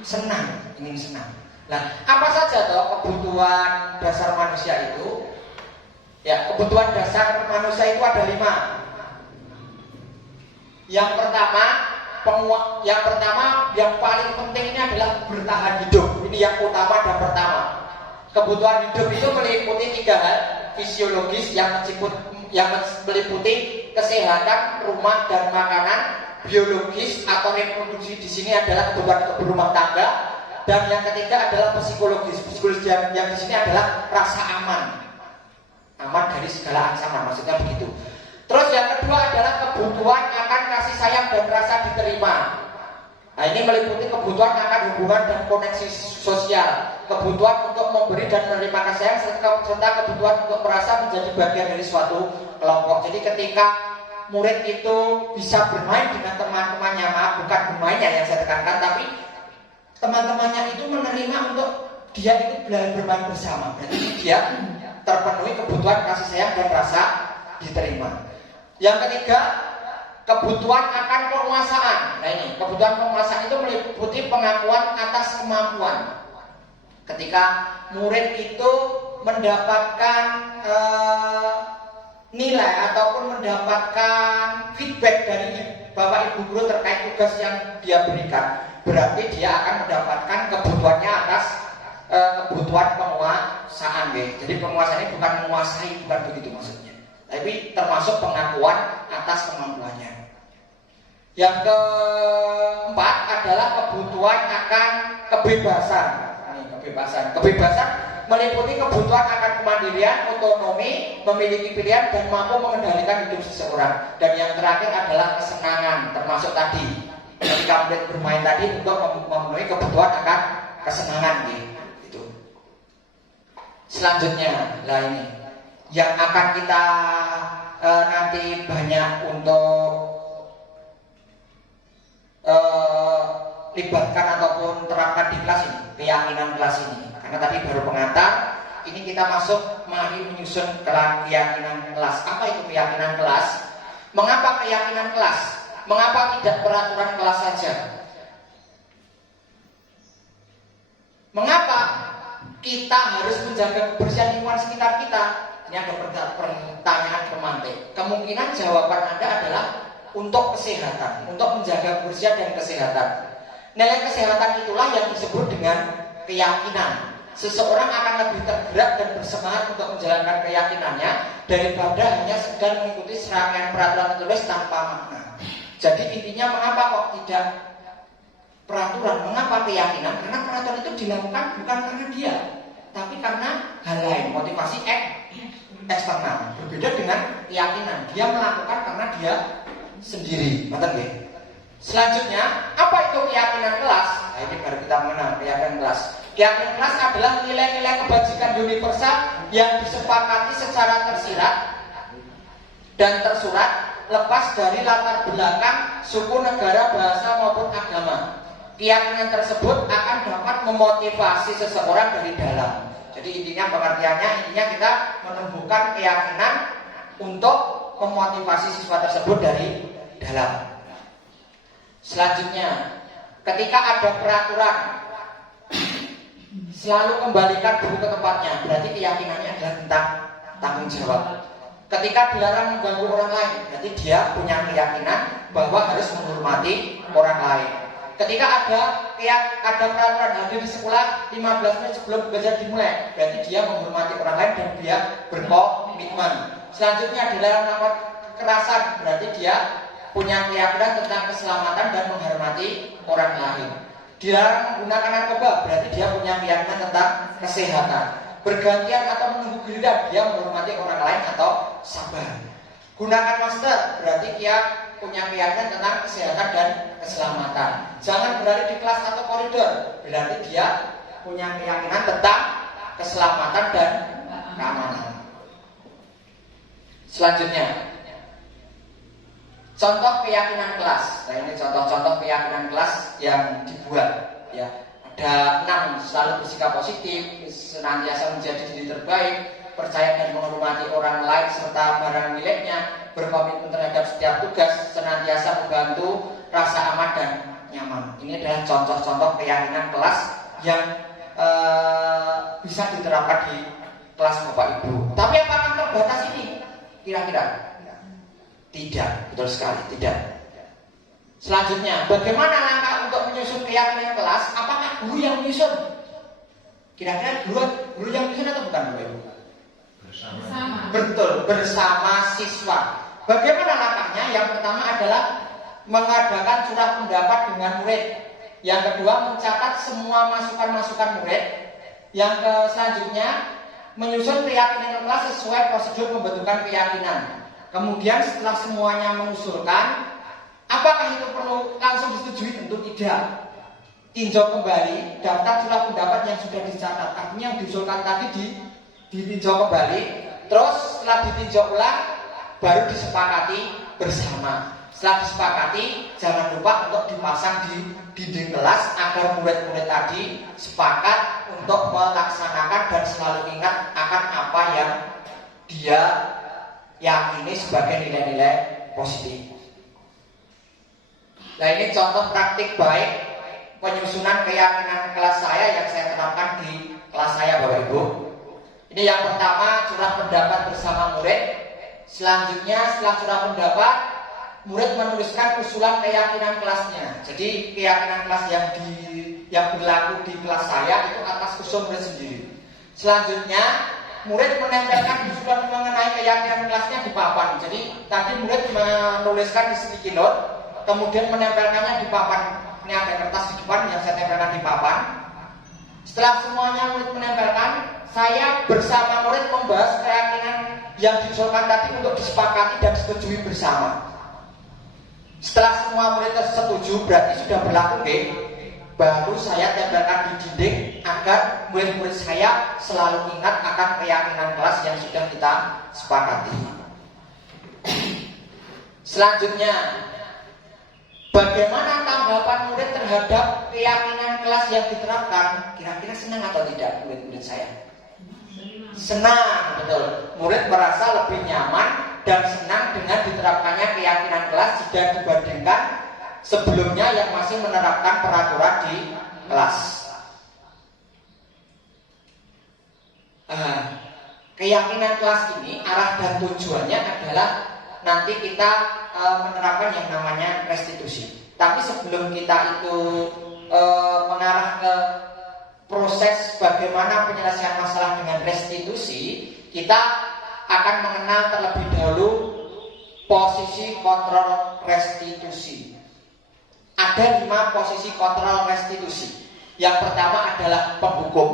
senang, ingin senang. Nah, apa saja toh kebutuhan dasar manusia itu? Ya, kebutuhan dasar manusia itu ada 5. Yang pertama, yang paling penting ini adalah bertahan hidup. Ini yang utama dan pertama. Kebutuhan hidup itu meliputi 3 hal fisiologis yang meliputi kesehatan, rumah dan makanan. Biologis atau reproduksi di sini adalah kebutuhan untuk berumah tangga. Dan yang ketiga adalah psikologis. Psikologis yang di sini adalah rasa aman dari segala ancaman, maksudnya begitu. Terus yang kedua adalah kebutuhan akan kasih sayang dan rasa diterima. Nah, ini meliputi kebutuhan akan hubungan dan koneksi sosial, kebutuhan untuk memberi dan menerima kasih sayang, serta kebutuhan untuk merasa menjadi bagian dari suatu kelompok. Jadi ketika murid itu bisa bermain dengan teman-temannya, maaf bukan bermainnya yang saya tekankan, tapi teman-temannya itu menerima untuk dia ikut bermain bersama. Berarti dia terpenuhi kebutuhan kasih sayang dan rasa diterima. Yang ketiga, kebutuhan akan penguasaan. Nah ini, kebutuhan penguasaan itu meliputi pengakuan atas kemampuan. Ketika murid itu mendapatkan nilai ataupun mendapatkan feedback dari Bapak Ibu guru terkait tugas yang dia berikan, berarti dia akan mendapatkan kebutuhannya atas kebutuhan penguasaan. Jadi penguasaan ini bukan menguasai, bukan begitu maksudnya, tapi termasuk pengakuan atas kemampuannya. Yang keempat adalah kebutuhan akan kebebasan. Kebebasan meliputi kebutuhan akan kemandirian, otonomi, memiliki pilihan dan mampu mengendalikan hidup seseorang. Dan yang terakhir adalah kesenangan, termasuk tadi ketika murid bermain tadi untuk memenuhi kebutuhan akan kesenangan gitu. Selanjutnya, lah ini yang akan kita nanti banyak untuk libatkan ataupun terapkan di kelas ini, keyakinan kelas ini. Karena tadi baru pengantar, ini kita masuk mari menyusun keyakinan kelas. Apa itu keyakinan kelas? Mengapa keyakinan kelas? Mengapa tidak peraturan kelas saja? Mengapa kita harus menjaga kebersihan lingkungan sekitar kita? Ini ada pertanyaan pemantik. Kemungkinan jawaban Anda adalah untuk kesehatan, untuk menjaga kebersihan dan kesehatan. Nilai kesehatan itulah yang disebut dengan keyakinan. Seseorang akan lebih tergerak dan bersemangat untuk menjalankan keyakinannya daripada hanya sekedar mengikuti serangkaian peraturan tertulis tanpa makna. Jadi intinya mengapa kok tidak peraturan? Mengapa keyakinan? Karena peraturan itu dilakukan bukan karena dia, tapi karena hal lain, motivasi eksternal. Berbeda dengan keyakinan, dia melakukan karena dia sendiri. Betul nggih? Selanjutnya, apa itu keyakinan kelas? Nah, ini baru kita mengenal keyakinan kelas. Keyakinan kelas adalah nilai-nilai kebajikan universal yang disepakati secara tersirat dan tersurat, lepas dari latar belakang, suku, negara, bahasa maupun agama. Keyakinan tersebut akan dapat memotivasi seseorang dari dalam. Jadi intinya pengertiannya, kita menumbuhkan keyakinan untuk memotivasi siswa tersebut dari dalam. Selanjutnya, ketika ada peraturan, selalu kembalikan buku ke tempatnya. Berarti keyakinannya adalah tentang tanggung jawab. Ketika dilarang mengganggu orang lain, berarti dia punya keyakinan bahwa harus menghormati orang lain. Ketika ada peraturan hadir di sekolah 15 menit sebelum belajar dimulai, berarti dia menghormati orang lain dan dia berkomitmen. Selanjutnya dilarang melakukan kekerasan, berarti dia punya keyakinan tentang keselamatan dan menghormati orang lain. Dilarang menggunakan narkoba, berarti dia punya keyakinan tentang kesehatan. Bergantian atau menunggu giliran, dia menghormati orang lain atau sabar. Gunakan masker, berarti punya keyakinan tentang kesehatan dan keselamatan. Jangan berada di kelas atau koridor, berarti dia punya keyakinan tentang keselamatan dan keamanan. Selanjutnya, contoh keyakinan kelas. Nah, ini contoh-contoh keyakinan kelas yang dibuat. Ya, ada 6: selalu bersikap positif, senantiasa menjadi diri terbaik, percaya dan menghormati orang lain serta barang miliknya, berkomitmen terhadap setiap tugas, senantiasa membantu, rasa aman dan nyaman. Ini adalah contoh-contoh keyakinan kelas yang bisa diterapkan di kelas Bapak Ibu. Tapi apakah terbatas ini? Kira-kira? Tidak, betul sekali, tidak. Selanjutnya, bagaimana langkah untuk menyusun keyakinan kelas? Apakah guru yang menyusun? Kira-kira guru yang menyusun atau bukan, Bapak Ibu? Bersama. Betul, bersama siswa. Bagaimana langkahnya? Yang pertama adalah mengadakan curah pendapat dengan murid. Yang kedua, mencatat semua masukan-masukan murid. Yang selanjutnya, menyusun keyakinan kelas sesuai prosedur pembentukan keyakinan. Kemudian setelah semuanya mengusulkan, apakah itu perlu langsung disetujui? Tentu tidak. Tinjau kembali daftar curah pendapat yang sudah dicatat. Artinya yang diusulkan tadi ditinjau kembali. Terus setelah ditinjau ulang, baru disepakati bersama. Setelah disepakati, jangan lupa untuk dipasang di dinding kelas agar murid-murid tadi sepakat untuk melaksanakan dan selalu ingat akan apa yang dia yakini sebagai nilai-nilai positif. Nah, ini contoh praktik baik penyusunan keyakinan kelas saya yang saya terapkan di kelas saya, Bapak Ibu. Ini yang pertama, curah pendapat bersama murid. Selanjutnya, setelah curah pendapat, murid menuliskan usulan keyakinan kelasnya. Jadi keyakinan kelas yang berlaku di kelas saya itu atas usul murid sendiri. Selanjutnya, murid menempelkan usulan mengenai keyakinan kelasnya di papan. Jadi tadi murid menuliskan di sticky note, kemudian menempelkannya di papan. Ini ada kertas di depan yang saya tempelkan di papan. Setelah semuanya murid menempelkan, saya bersama murid membahas keyakinan yang diusulkan tadi untuk disepakati dan disetujui bersama. Setelah semua murid tersetuju, berarti sudah berlaku, baru saya tempelkan di dinding agar murid-murid saya selalu ingat akan keyakinan kelas yang sudah kita sepakati. Selanjutnya, bagaimana tanggapan murid terhadap keyakinan kelas yang diterapkan? Kira-kira senang atau tidak murid-murid saya? Senang, betul. Murid merasa lebih nyaman dan senang dengan diterapkannya keyakinan kelas jika dibandingkan sebelumnya yang masih menerapkan peraturan di kelas. Keyakinan kelas ini arah dan tujuannya adalah nanti kita menerapkan yang namanya restitusi. Tapi sebelum kita itu mengarah ke proses bagaimana penyelesaian masalah dengan restitusi, kita akan mengenal terlebih dahulu posisi kontrol restitusi. Ada 5 posisi kontrol restitusi. Yang pertama adalah penghukum.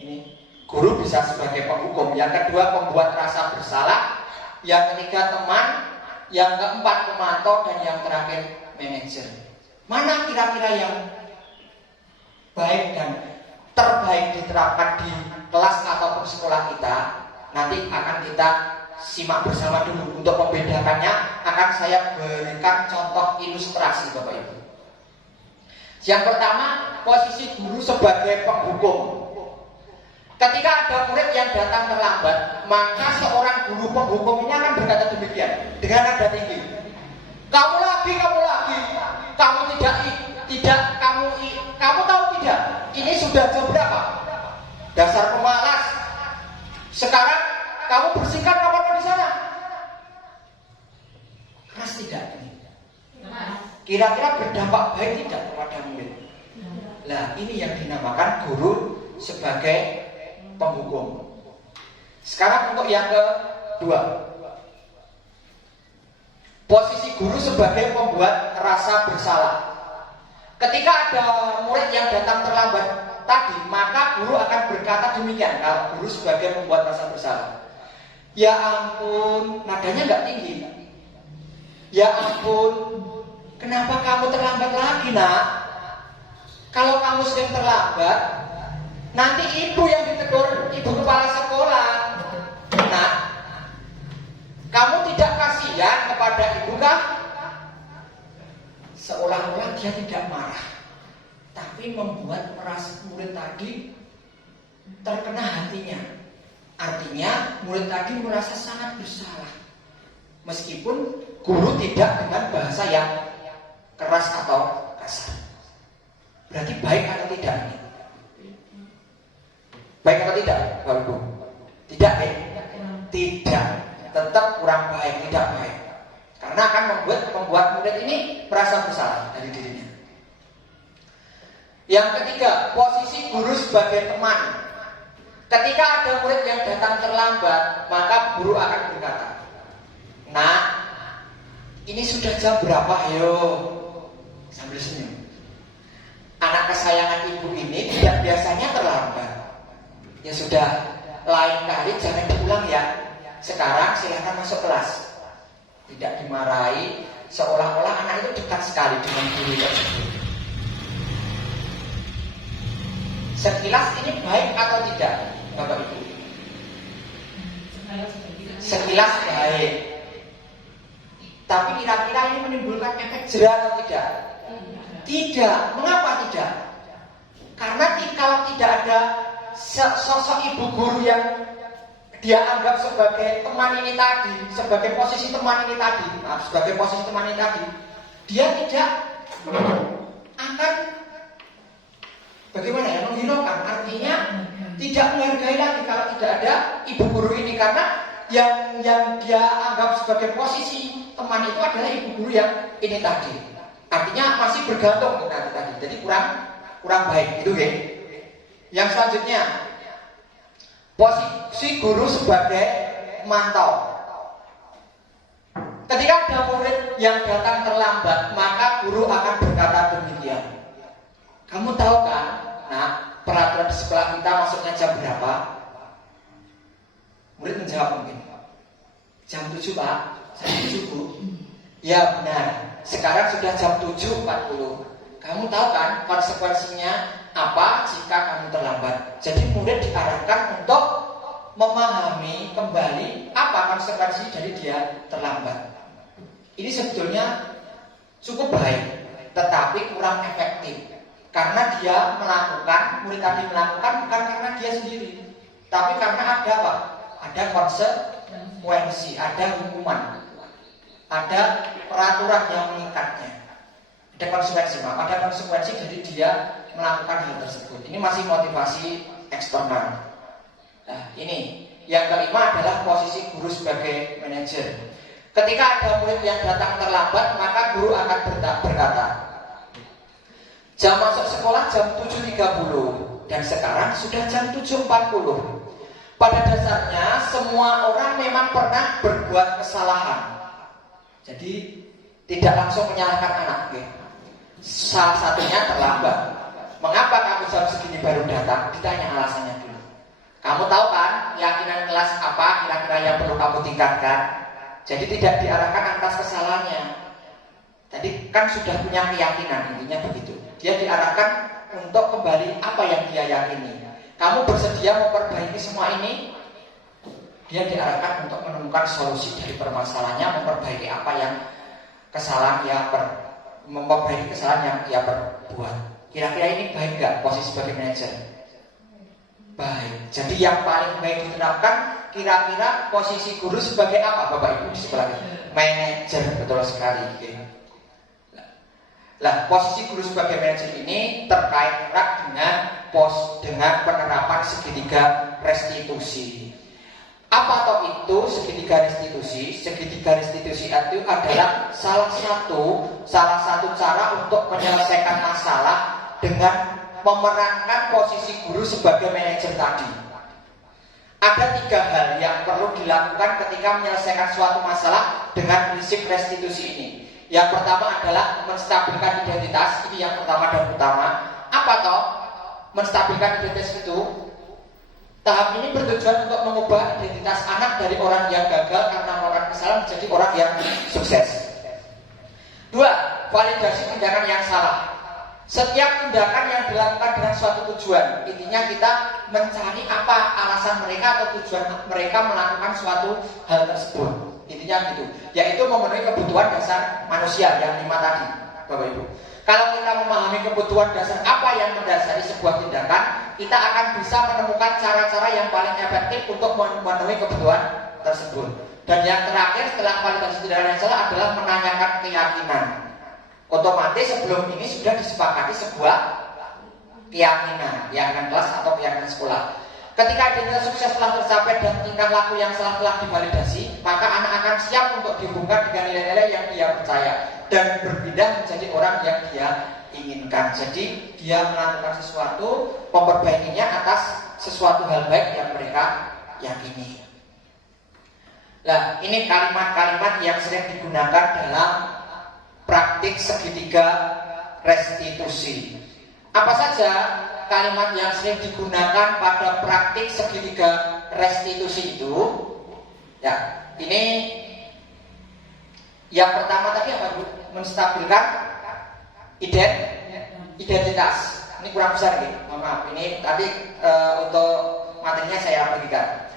Ini guru bisa sebagai penghukum. Yang kedua, pembuat rasa bersalah. Yang ketiga, teman. Yang keempat, pemantau. Dan yang terakhir, manajer. Mana kira-kira yang baik dan terbaik diterapkan di kelas ataupun sekolah kita? Nanti akan kita simak bersama dulu. Untuk membedakannya akan saya berikan contoh ilustrasi, Bapak Ibu. Yang pertama, posisi guru sebagai penghukum. Ketika ada murid yang datang terlambat, maka seorang guru penghukum ini akan berkata demikian dengan nada tinggi. Kamu lagi, kamu tidak, kamu tahu tidak? Ini sudah jam berapa? Dasar pemalas. Sekarang kamu bersihkan kamar di sana. Keras tidak ini? Kira-kira berdampak baik tidak kepada murid? Nah, ini yang dinamakan guru sebagai penghukum. Sekarang untuk yang kedua, posisi guru sebagai pembuat rasa bersalah. Ketika ada murid yang datang terlambat tadi, maka guru akan berkata demikian. Kalau guru sebagai pembuat rasa bersalah, ya ampun, nadanya nggak tinggi. Ya ampun, kenapa kamu terlambat lagi nak? Kalau kamu sering terlambat, nanti ibu yang ditegur, ibu kepala sekolah. Nah, kamu tidak kasihan kepada ibu kah? Seolah-olah dia tidak marah, tapi membuat murid tadi terkena hatinya. Artinya murid tadi merasa sangat bersalah, meskipun guru tidak dengan bahasa yang keras atau kasar. Berarti baik atau tidak ini? Baik atau tidak, Bapak Ibu? Tidak, tidak. Tetap kurang baik, tidak baik. Karena akan membuat murid ini merasa bersalah dari dirinya. Yang ketiga, posisi guru sebagai teman. Ketika ada murid yang datang terlambat, maka guru akan berkata, "Nah, ini sudah jam berapa? Ayo." Sambil senyum. Anak kesayangan ibu ini tidak biasanya terlambat. Ya sudah, lain kali jangan diulang ya. Sekarang silahkan masuk kelas. Tidak dimarahi, seolah-olah anak itu dekat sekali dengan guru tersebut. Sekilas ini baik atau tidak, Bapak Ibu? Sekilas baik. Tapi kira-kira ini menimbulkan efek jera atau tidak? Tidak. Mengapa tidak? Karena kalau tidak ada sosok ibu guru yang dia anggap sebagai teman ini tadi, sebagai posisi teman ini tadi, dia tidak akan bagaimana ya, menghiraukan. Artinya tidak menghargai lagi kalau tidak ada ibu guru ini, karena yang dia anggap sebagai posisi teman itu adalah ibu guru yang ini tadi. Artinya masih bergantung dengan tadi. Jadi kurang baik itu ya. Yang selanjutnya, posisi guru sebagai mantau. Ketika ada murid yang datang terlambat, maka guru akan berkata demikian. Kamu tahu kan, nah, peraturan di sekolah kita masuknya jam berapa? Murid menjawab mungkin, jam 7 Pak, jam 7 Bu. Ya benar, sekarang sudah jam 7.40. Kamu tahu kan konsekuensinya apa jika kamu terlambat? Jadi murid diarahkan untuk memahami kembali apa konsekuensi dari dia terlambat. Ini sebetulnya cukup baik, tetapi kurang efektif. Karena dia melakukan, murid tadi melakukan bukan karena dia sendiri, tapi karena ada apa? Ada konsekuensi, ada hukuman, ada peraturan yang mengikatnya. Ada konsekuensi dari dia melakukan hal tersebut. Ini masih motivasi eksternal. Nah, ini yang kelima adalah posisi guru sebagai manajer. Ketika ada murid yang datang terlambat, maka guru akan berkata, jam masuk sekolah jam 7.30 dan sekarang sudah jam 7.40. Pada dasarnya semua orang memang pernah berbuat kesalahan. Jadi tidak langsung menyalahkan anak. Salah satunya terlambat. Mengapa kamu jam segini baru datang? Ditanya alasannya dulu. Kamu tahu kan keyakinan kelas apa kira-kira yang perlu kamu tingkatkan? Jadi tidak diarahkan atas kesalahannya. Tadi kan sudah punya keyakinan, intinya begitu. Dia diarahkan untuk kembali apa yang dia yakini. Kamu bersedia memperbaiki semua ini? Dia diarahkan untuk menemukan solusi dari permasalahannya, memperbaiki apa yang memperbaiki kesalahan yang ia perbuat. Kira-kira ini baik nggak posisi sebagai manajer? Baik. Jadi yang paling baik diterapkan kira-kira posisi guru sebagai apa Bapak Ibu di sekolah ini? Manajer, betul sekali. Nah, posisi guru sebagai manajer ini terkait erat dengan penerapan segitiga restitusi. Apa toh itu segitiga restitusi? Segitiga restitusi itu adalah salah satu cara untuk menyelesaikan masalah dengan memerankan posisi guru sebagai manajer tadi. Ada 3 hal yang perlu dilakukan ketika menyelesaikan suatu masalah dengan prinsip restitusi ini. Yang pertama adalah menstabilkan identitas. Ini yang pertama dan utama. Apa toh menstabilkan identitas itu? Tahap ini bertujuan untuk mengubah identitas anak dari orang yang gagal karena melakukan kesalahan menjadi orang yang sukses. validasi tindakan yang salah. Setiap tindakan yang dilakukan dengan suatu tujuan, intinya kita mencari apa alasan mereka atau tujuan mereka melakukan suatu hal tersebut. Intinya gitu, yaitu memenuhi kebutuhan dasar manusia yang 5 tadi, Bapak Ibu. Kalau kita memahami kebutuhan dasar apa yang mendasari sebuah tindakan, kita akan bisa menemukan cara-cara yang paling efektif untuk memenuhi kebutuhan tersebut. Dan yang terakhir setelah validasi tindakan yang salah adalah menanyakan keyakinan. Otomatis sebelum ini sudah disepakati sebuah keyakinan, keyakinan kelas atau keyakinan sekolah. Ketika identitas sukses telah tercapai dan tingkah laku yang salah telah divalidasi, maka anak akan siap untuk dihubungkan dengan nilai-nilai yang dia percaya dan berpindah menjadi orang yang dia inginkan. Jadi dia melakukan sesuatu, memperbaikinya atas sesuatu hal baik yang mereka yakini. Nah, ini kalimat-kalimat yang sering digunakan dalam praktik segitiga restitusi. Apa saja kalimat yang sering digunakan pada praktik segitiga restitusi itu? Ya, ini yang pertama tadi apa, Bu? Menstabilkan identitas. Ini kurang besar nih, mohon maaf. Ini tadi untuk materinya saya bagikan.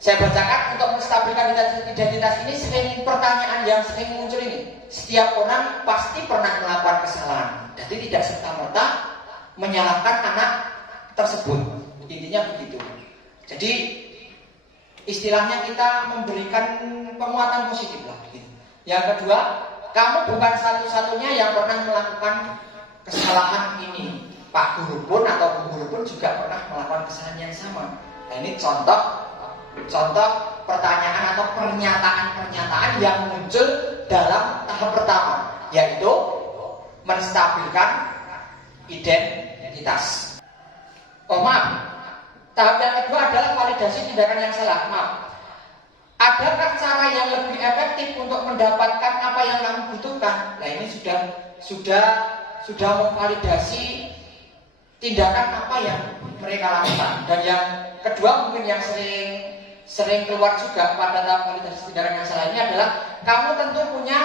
Saya bacakan. Untuk menstabilkan identitas ini pertanyaan yang sering muncul ini. Setiap orang pasti pernah melakukan kesalahan. Jadi tidak serta-merta menyalahkan anak tersebut. Intinya begitu. Jadi istilahnya kita memberikan penguatan positif lah. Gitu. Yang kedua, kamu bukan satu-satunya yang pernah melakukan kesalahan ini. Pak guru pun atau bu guru pun juga pernah melakukan kesalahan yang sama. Nah, ini contoh pertanyaan atau pernyataan-pernyataan yang muncul dalam tahap pertama, yaitu menstabilkan identitas. Oh maaf, tahap yang kedua adalah validasi tindakan yang salah. Maaf, adakah cara yang lebih efektif untuk mendapatkan apa yang kamu butuhkan? Nah, ini sudah memvalidasi tindakan apa yang mereka lakukan. Dan yang kedua mungkin yang sering keluar juga pada tahap validasi tindakan yang salah ini adalah kamu tentu punya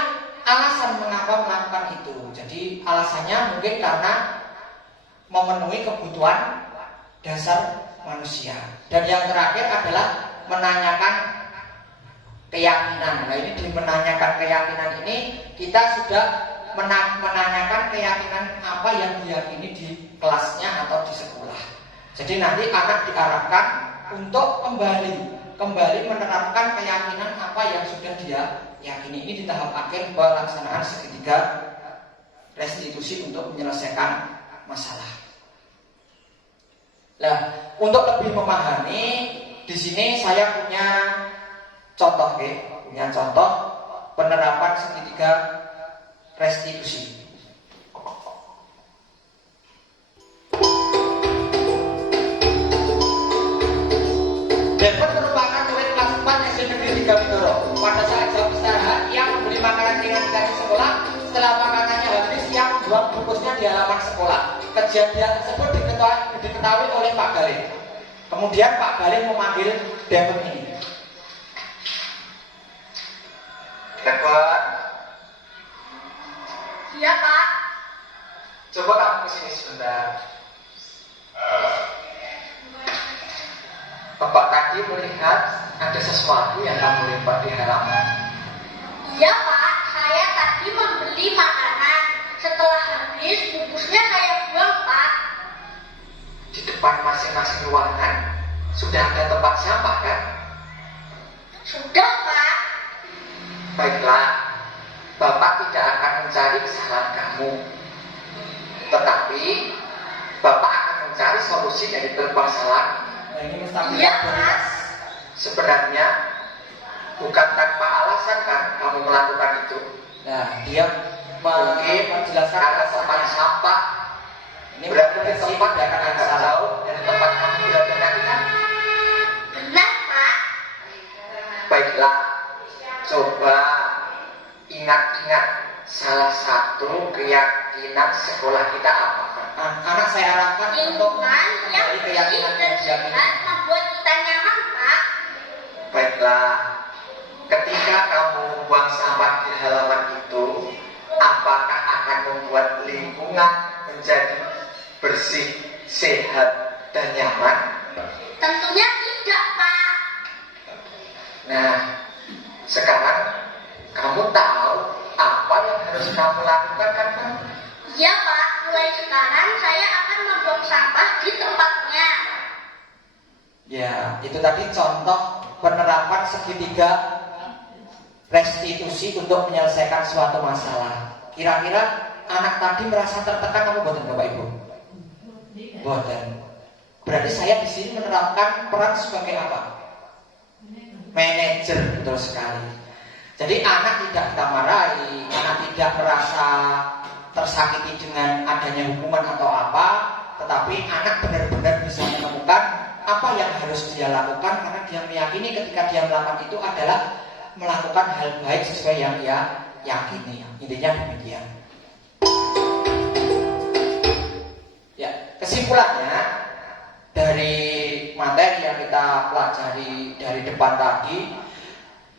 alasan mengapa melakukan itu. Jadi alasannya mungkin karena memenuhi kebutuhan dasar manusia. Dan yang terakhir adalah menanyakan keyakinan. Nah, ini di menanyakan keyakinan ini kita sudah menanyakan keyakinan apa yang diyakini di kelasnya atau di sekolah. Jadi nanti anak diarahkan untuk kembali menerapkan keyakinan apa yang sudah dia yakini. Ini di tahap akhir pelaksanaan segitiga restitusi untuk menyelesaikan masalah. Nah, untuk lebih memahami, di sini saya punya contoh penerapan segitiga restitusi. Dapat merupakan murid kelas 4 SD Negeri 3 Widoro. Pada saat jam istirahat, ia membeli makanan ringan dari sekolah. Setelah makanannya habis, ia membuang bungkusnya di halaman sekolah. Kejadian tersebut diketahui oleh Pak Galih. Kemudian Pak Galih memanggil Devon ini. Devon. Iya, Pak. Coba kamu kesini sebentar. Bapak tadi melihat ada sesuatu yang kamu lipat di halaman. Iya, Pak. Saya tadi membeli makanan. Setelah habis, bungkusnya saya buang, Pak. Di depan masing-masing ruangan sudah ada tempat sampah kan? Sudah, Pak. Baiklah, Bapak tidak akan mencari kesalahan kamu, tetapi Bapak akan mencari solusi dari permasalahan. Nah, ini menstabilkan identitas. Sebenarnya bukan tanpa alasan kan kamu melakukan itu. Nah, dia mungkin menjelaskan karena tempat sampah ini berarti tempat yang akan jauh dari tempat kamu berada kan? Benar, Pak. Baiklah, coba ingat-ingat salah satu keyakinan sekolah kita apa? Anak saya arahkan untuk yang keyakinan yang diyakini. membuat kita nyaman, Pak. Baiklah, ketika kamu buang sampah di halaman itu, apakah akan membuat lingkungan menjadi bersih, sehat, dan nyaman? Tentunya tidak, Pak. Nah, sekarang kamu tahu apa yang harus kamu lakukan kan, Bang? Iya, Pak. Mulai sekarang saya akan membuang sampah di tempatnya. Ya, itu tadi contoh penerapan segitiga restitusi untuk menyelesaikan suatu masalah. Kira-kira anak tadi merasa tertekan apa buatan Bapak Ibu? Buatan. Berarti saya di sini menerapkan peran sebagai apa? Manajer, betul sekali. Jadi anak tidak kita marahi, anak tidak merasa tersakiti dengan adanya hukuman atau apa, tetapi anak benar-benar bisa menemukan apa yang harus dia lakukan karena dia meyakini ketika dia melakukan itu adalah melakukan hal baik sesuai yang dia yakini. Intinya demikian. Ya, kesimpulannya dari materi yang kita pelajari dari depan tadi,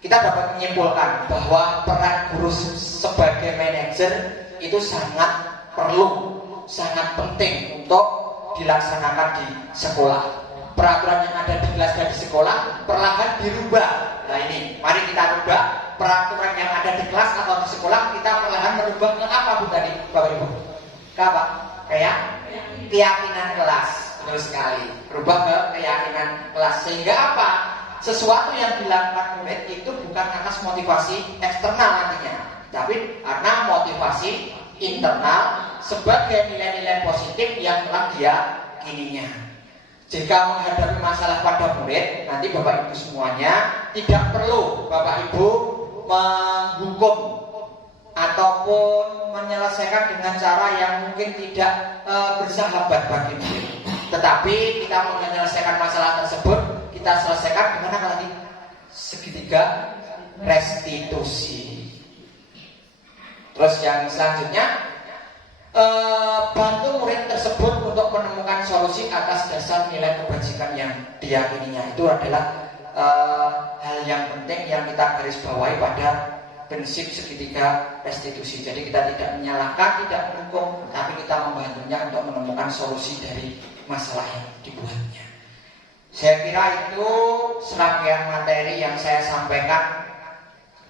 kita dapat menyimpulkan bahwa peran guru sebagai manajer itu sangat perlu, sangat penting untuk dilaksanakan di sekolah. Peraturan yang ada di kelas dan di sekolah perlahan dirubah. Nah ini, mari kita rubah peraturan yang ada di kelas atau di sekolah, kita perlahan merubah ke apa Bu tadi, Bapak Ibu? Ke apa? Kayak keyakinan kelas. Betul sekali. Rubah ke keyakinan kelas. Sehingga apa? Sesuatu yang dilakukan murid itu bukan atas motivasi eksternal nantinya, tapi karena motivasi internal sebagai nilai-nilai positif yang telah dia kininya. Jika menghadapi masalah pada murid, nanti Bapak Ibu semuanya tidak perlu Bapak Ibu menghukum ataupun menyelesaikan dengan cara yang mungkin tidak bersahabat bagi murid. Tetapi kita menyelesaikan masalah tersebut, kita selesaikan dengan apa tadi? Segitiga restitusi. Terus yang selanjutnya, bantu murid tersebut untuk menemukan solusi atas dasar nilai kebajikan yang diyakininya. Itu adalah hal yang penting yang kita garis bawahi pada prinsip segitiga restitusi. Jadi kita tidak menyalahkan, tidak mendukung, tapi kita membantunya untuk menemukan solusi dari masalah yang dibuatnya. Saya kira itu serangkaian materi yang saya sampaikan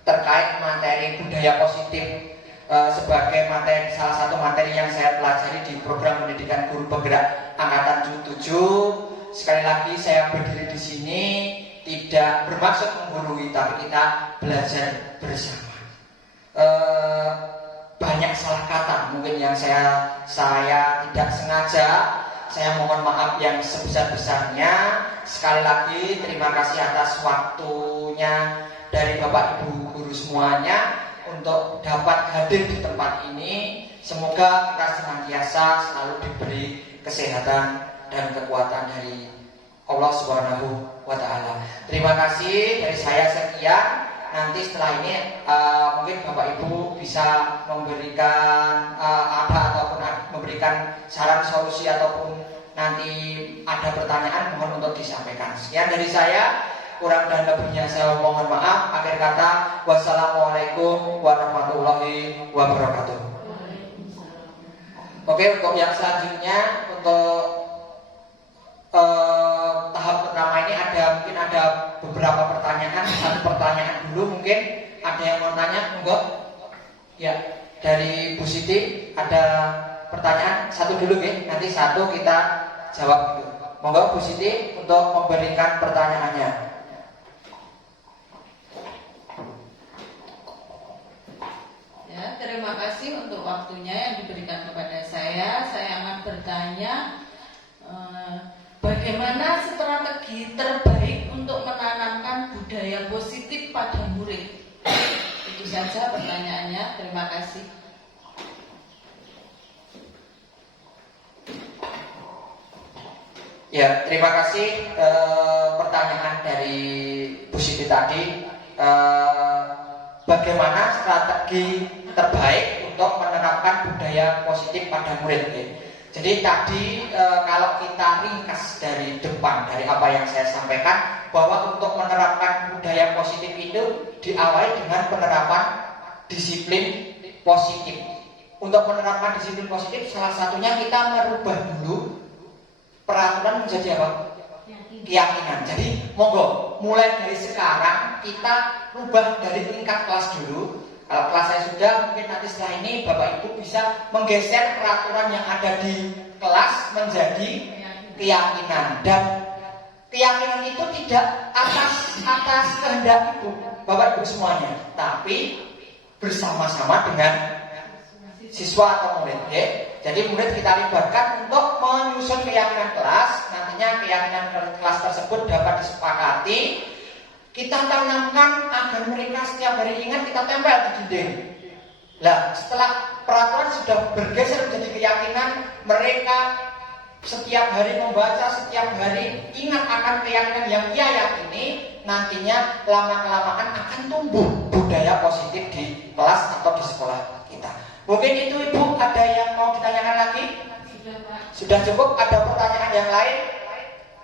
terkait materi budaya positif sebagai materi, salah satu materi yang saya pelajari di program pendidikan guru penggerak angkatan 7. Sekali lagi saya berdiri di sini tidak bermaksud menggurui, tapi kita belajar bersama. Banyak salah kata mungkin yang saya tidak sengaja. Saya mohon maaf yang sebesar-besarnya. Sekali lagi terima kasih atas waktunya dari Bapak Ibu guru semuanya untuk dapat hadir di tempat ini. Semoga kita senantiasa selalu diberi kesehatan dan kekuatan dari Allah Subhanahu wa Ta'ala. Terima kasih dari saya sekian. Nanti setelah ini mungkin Bapak Ibu bisa memberikan memberikan saran solusi ataupun nanti ada pertanyaan mohon untuk disampaikan. Sekian dari saya. Kurang dan lebihnya saya mohon maaf. Akhir kata, wassalamualaikum warahmatullahi wabarakatuh. Oke, untuk yang selanjutnya, untuk tahap pertama ini mungkin ada beberapa pertanyaan. Satu pertanyaan dulu mungkin ada yang mau tanya, enggak? Ya, dari Bu Siti ada pertanyaan satu dulu, ya. Nanti satu kita jawab dulu. Monggo Bu Siti untuk memberikan pertanyaannya. Ya, terima kasih untuk waktunya yang diberikan kepada saya. Saya akan bertanya, bagaimana strategi terbaik untuk menanamkan budaya positif pada murid? Itu saja pertanyaannya. Terima kasih. Ya, terima kasih pertanyaan dari Bu Siti tadi. Bagaimana strategi terbaik untuk menerapkan budaya positif pada murid? Ya. Jadi tadi kalau kita ringkas dari depan dari apa yang saya sampaikan, bahwa untuk menerapkan budaya positif itu diawali dengan penerapan disiplin positif. untuk menerapkan disiplin positif, salah satunya kita merubah dulu peraturan menjadi apa? Keyakinan. Jadi monggo mulai dari sekarang kita rubah dari tingkat kelas dulu. Kalau kelas saya sudah, mungkin nanti setelah ini Bapak Ibu bisa menggeser peraturan yang ada di kelas menjadi keyakinan. Dan keyakinan itu tidak atas kehendak Ibu, Bapak Ibu semuanya, tapi bersama-sama dengan siswa atau murid. Okay? Jadi murid kita libatkan untuk menyusun keyakinan kelas. Nantinya keyakinan kelas tersebut dapat disepakati. Kita tanamkan agar mereka setiap hari ingat, kita tempel di dinding. Nah, setelah peraturan sudah bergeser menjadi keyakinan, mereka setiap hari membaca, setiap hari ingat akan keyakinan yang ia yakini, nantinya lama-kelamaan akan tumbuh budaya positif di kelas atau di sekolah kita. Mungkin itu Ibu, ada yang mau ditanyakan lagi? Sudah, Pak. Sudah cukup? Ada pertanyaan yang lain?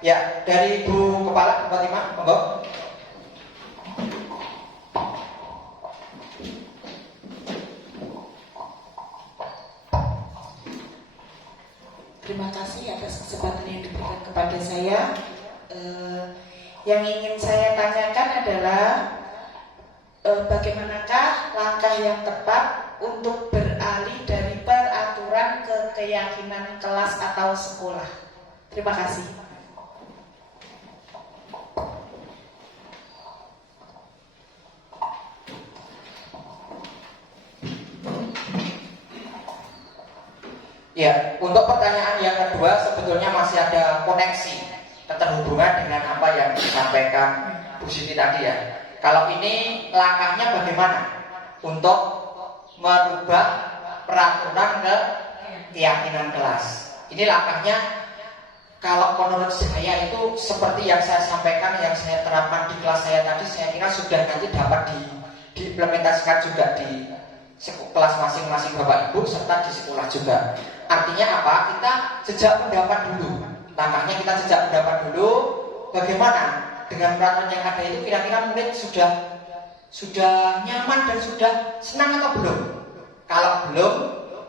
Ya, dari Ibu Kepala, Bu Fatimah, monggo. Terima kasih atas kesempatan yang diberikan kepada saya. Yang ingin saya tanyakan adalah bagaimanakah langkah yang tepat untuk beralih dari peraturan ke keyakinan kelas atau sekolah? Terima kasih. Ya, untuk pertanyaan yang kedua sebetulnya masih ada koneksi keterhubungan dengan apa yang disampaikan Bu Siti tadi ya. Kalau ini langkahnya bagaimana untuk merubah peraturan ke keyakinan kelas? Ini langkahnya kalau menurut saya itu seperti yang saya sampaikan, yang saya terapkan di kelas saya tadi, saya kira sudah nanti dapat diimplementasikan juga di kelas masing-masing Bapak Ibu serta di sekolah juga. Artinya apa? Kita jejak pendapat dulu. Langkahnya kita jejak pendapat dulu. Bagaimana dengan peraturan yang ada itu, kira-kira murid sudah nyaman dan sudah senang atau belum? Kalau belum,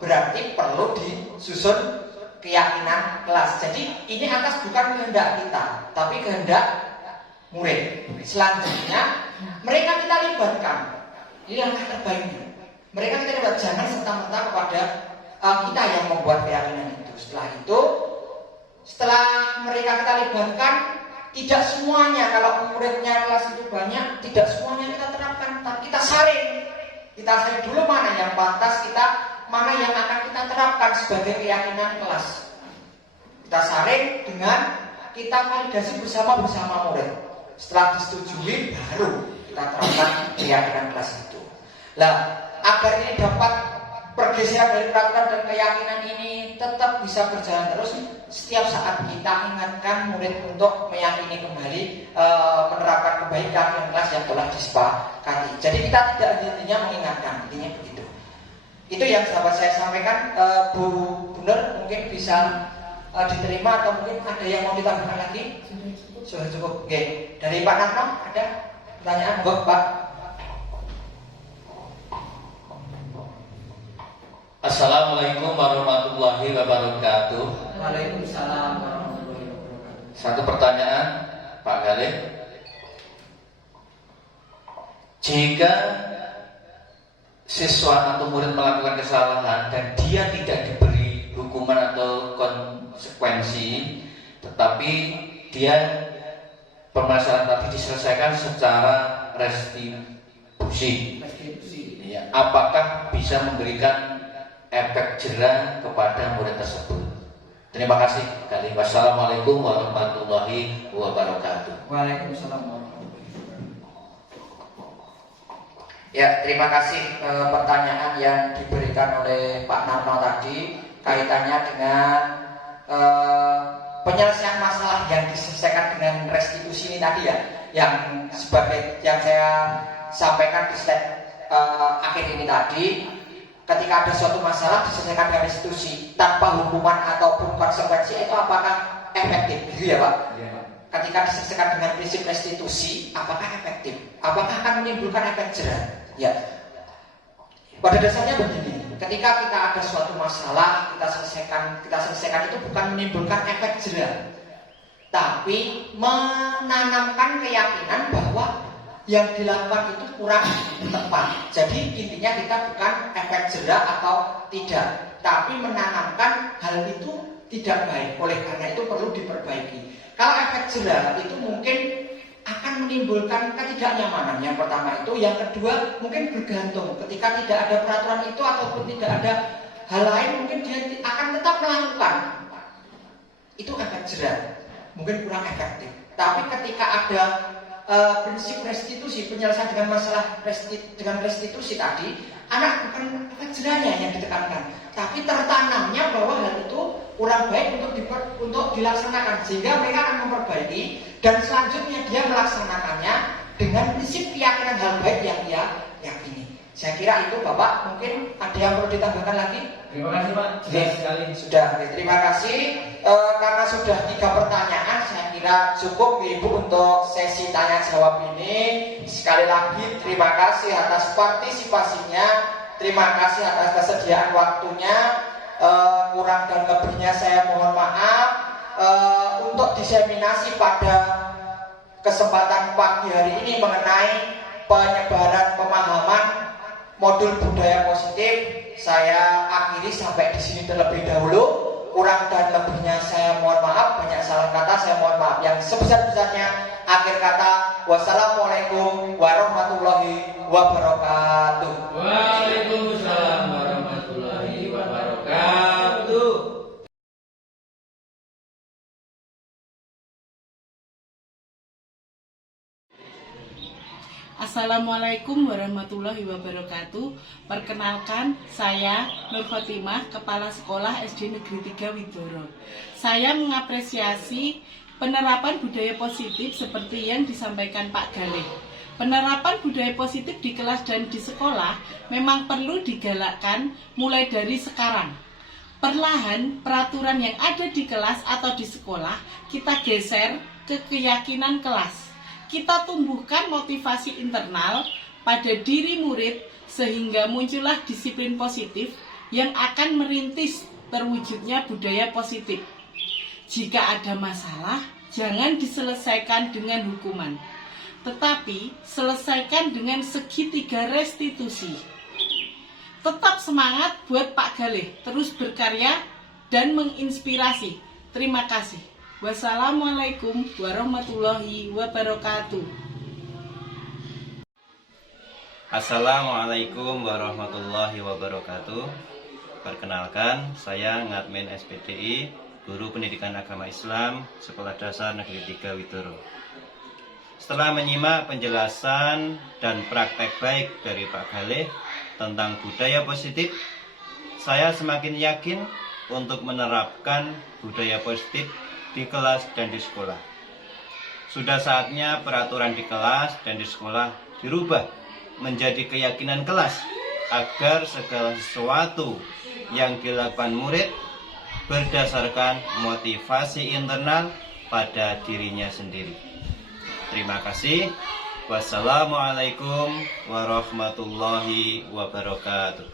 berarti perlu disusun keyakinan kelas. Jadi ini atas bukan kehendak kita, tapi kehendak murid. Selanjutnya mereka kita libatkan. Ini langkah terbaiknya. Mereka kita libat, jangan serta-merta kepada kita yang membuat keyakinan itu. Setelah mereka kita libatkan, tidak semuanya, kalau muridnya kelas itu banyak, tidak semuanya kita terapkan, tapi kita saring. Kita saring dulu mana yang pantas kita, mana yang akan kita terapkan sebagai keyakinan kelas. Kita saring dengan kita validasi bersama murid. Setelah disetujui, baru kita terapkan keyakinan kelas itu. Nah, agar ini dapat pergeseran dari peraturan dan keyakinan ini tetap bisa berjalan terus, setiap saat kita ingatkan murid untuk meyakini kembali penerapan kebaikan yang kelas yang telah disepakati. Jadi kita tidak hanya mengingatkan, intinya begitu. Itu yang sahabat saya sampaikan. Bu Nur mungkin bisa diterima atau mungkin ada yang mau ditambahkan lagi? Sudah cukup. Oke. Dari Pak Narno ada pertanyaan? Pak. Assalamualaikum warahmatullahi wabarakatuh. Waalaikumsalam warahmatullahi wabarakatuh. Satu pertanyaan, Pak Galih. Jika siswa atau murid melakukan kesalahan dan dia tidak diberi hukuman atau konsekuensi, tetapi dia permasalahan tadi diselesaikan secara restitusi, ya, apakah bisa memberikan efek jera kepada murid tersebut? Terima kasih. Wassalamualaikum warahmatullahi wabarakatuh. Waalaikumsalam warahmatullahi wabarakatuh. Ya, terima kasih pertanyaan yang diberikan oleh Pak Narno tadi kaitannya dengan penyelesaian masalah yang diselesaikan dengan restitusi ini tadi ya, yang sebagai yang saya sampaikan di slide akhir ini tadi. Ketika ada suatu masalah diselesaikan dengan restitusi tanpa hukuman ataupun konsekuensi, itu apakah efektif? Gitu ya Pak? Iya, Pak. Ketika diselesaikan dengan prinsip restitusi, apakah efektif? Apakah akan menimbulkan efek jera? Ya. Pada dasarnya begini, ketika kita ada suatu masalah, kita selesaikan itu bukan menimbulkan efek jera, tapi menanamkan keyakinan bahwa yang dilakukan itu kurang tepat. Jadi intinya kita bukan efek jera atau tidak, tapi menanamkan hal itu tidak baik. Oleh karena itu perlu diperbaiki. Kalau efek jera itu mungkin akan menimbulkan ketidaknyamanan. Yang pertama itu, yang kedua mungkin bergantung. Ketika tidak ada peraturan itu ataupun tidak ada hal lain, mungkin dia akan tetap melakukan. Itu efek jera, mungkin kurang efektif. Tapi ketika ada prinsip restitusi, penyelesaian dengan masalah dengan restitusi tadi, anak bukan efek jeranya yang ditekankan, tapi tertanamnya bahwa hal itu kurang baik untuk dilaksanakan, sehingga mereka akan memperbaiki dan selanjutnya dia melaksanakannya dengan prinsip keyakinan hal baik yang dia yakini. Saya kira itu Bapak, mungkin ada yang perlu ditambahkan lagi? Terima kasih Pak, jelas sekali. Sudah, terima kasih. Karena sudah 3 pertanyaan, saya kira cukup Ibu untuk sesi tanya jawab ini. Sekali lagi terima kasih atas partisipasinya, terima kasih atas kesediaan waktunya. Kurang dan lebihnya saya mohon maaf. Untuk diseminasi pada kesempatan pagi hari ini mengenai penyebaran pemahaman modul budaya positif, saya akhiri sampai di sini terlebih dahulu. Kurang dan lebihnya saya mohon maaf, banyak salah kata saya mohon maaf. Yang sebesar-besarnya akhir kata, wassalamualaikum warahmatullahi wabarakatuh. Waalaikumsalam warahmatullahi wabarakatuh. Assalamualaikum warahmatullahi wabarakatuh. Perkenalkan, saya Nur Khotimah, Kepala Sekolah SD Negeri 3 Widoro. Saya mengapresiasi penerapan budaya positif seperti yang disampaikan Pak Galih. Penerapan budaya positif di kelas dan di sekolah memang perlu digalakkan mulai dari sekarang. Perlahan, peraturan yang ada di kelas atau di sekolah kita geser ke keyakinan kelas. Kita tumbuhkan motivasi internal pada diri murid sehingga muncullah disiplin positif yang akan merintis terwujudnya budaya positif. Jika ada masalah, jangan diselesaikan dengan hukuman, tetapi selesaikan dengan segitiga restitusi. Tetap semangat buat Pak Galih, terus berkarya dan menginspirasi. Terima kasih. Wassalamualaikum warahmatullahi wabarakatuh. Assalamualaikum warahmatullahi wabarakatuh. Perkenalkan, saya Ngadmin SPDI, Guru Pendidikan Agama Islam, Sekolah Dasar Negeri 3 Widoro. Setelah menyimak penjelasan dan praktek baik dari Pak Galih tentang budaya positif, saya semakin yakin untuk menerapkan budaya positif di kelas dan di sekolah. Sudah saatnya peraturan di kelas dan di sekolah dirubah menjadi keyakinan kelas agar segala sesuatu yang dilakukan murid berdasarkan motivasi internal pada dirinya sendiri. Terima kasih. Wassalamualaikum warahmatullahi wabarakatuh.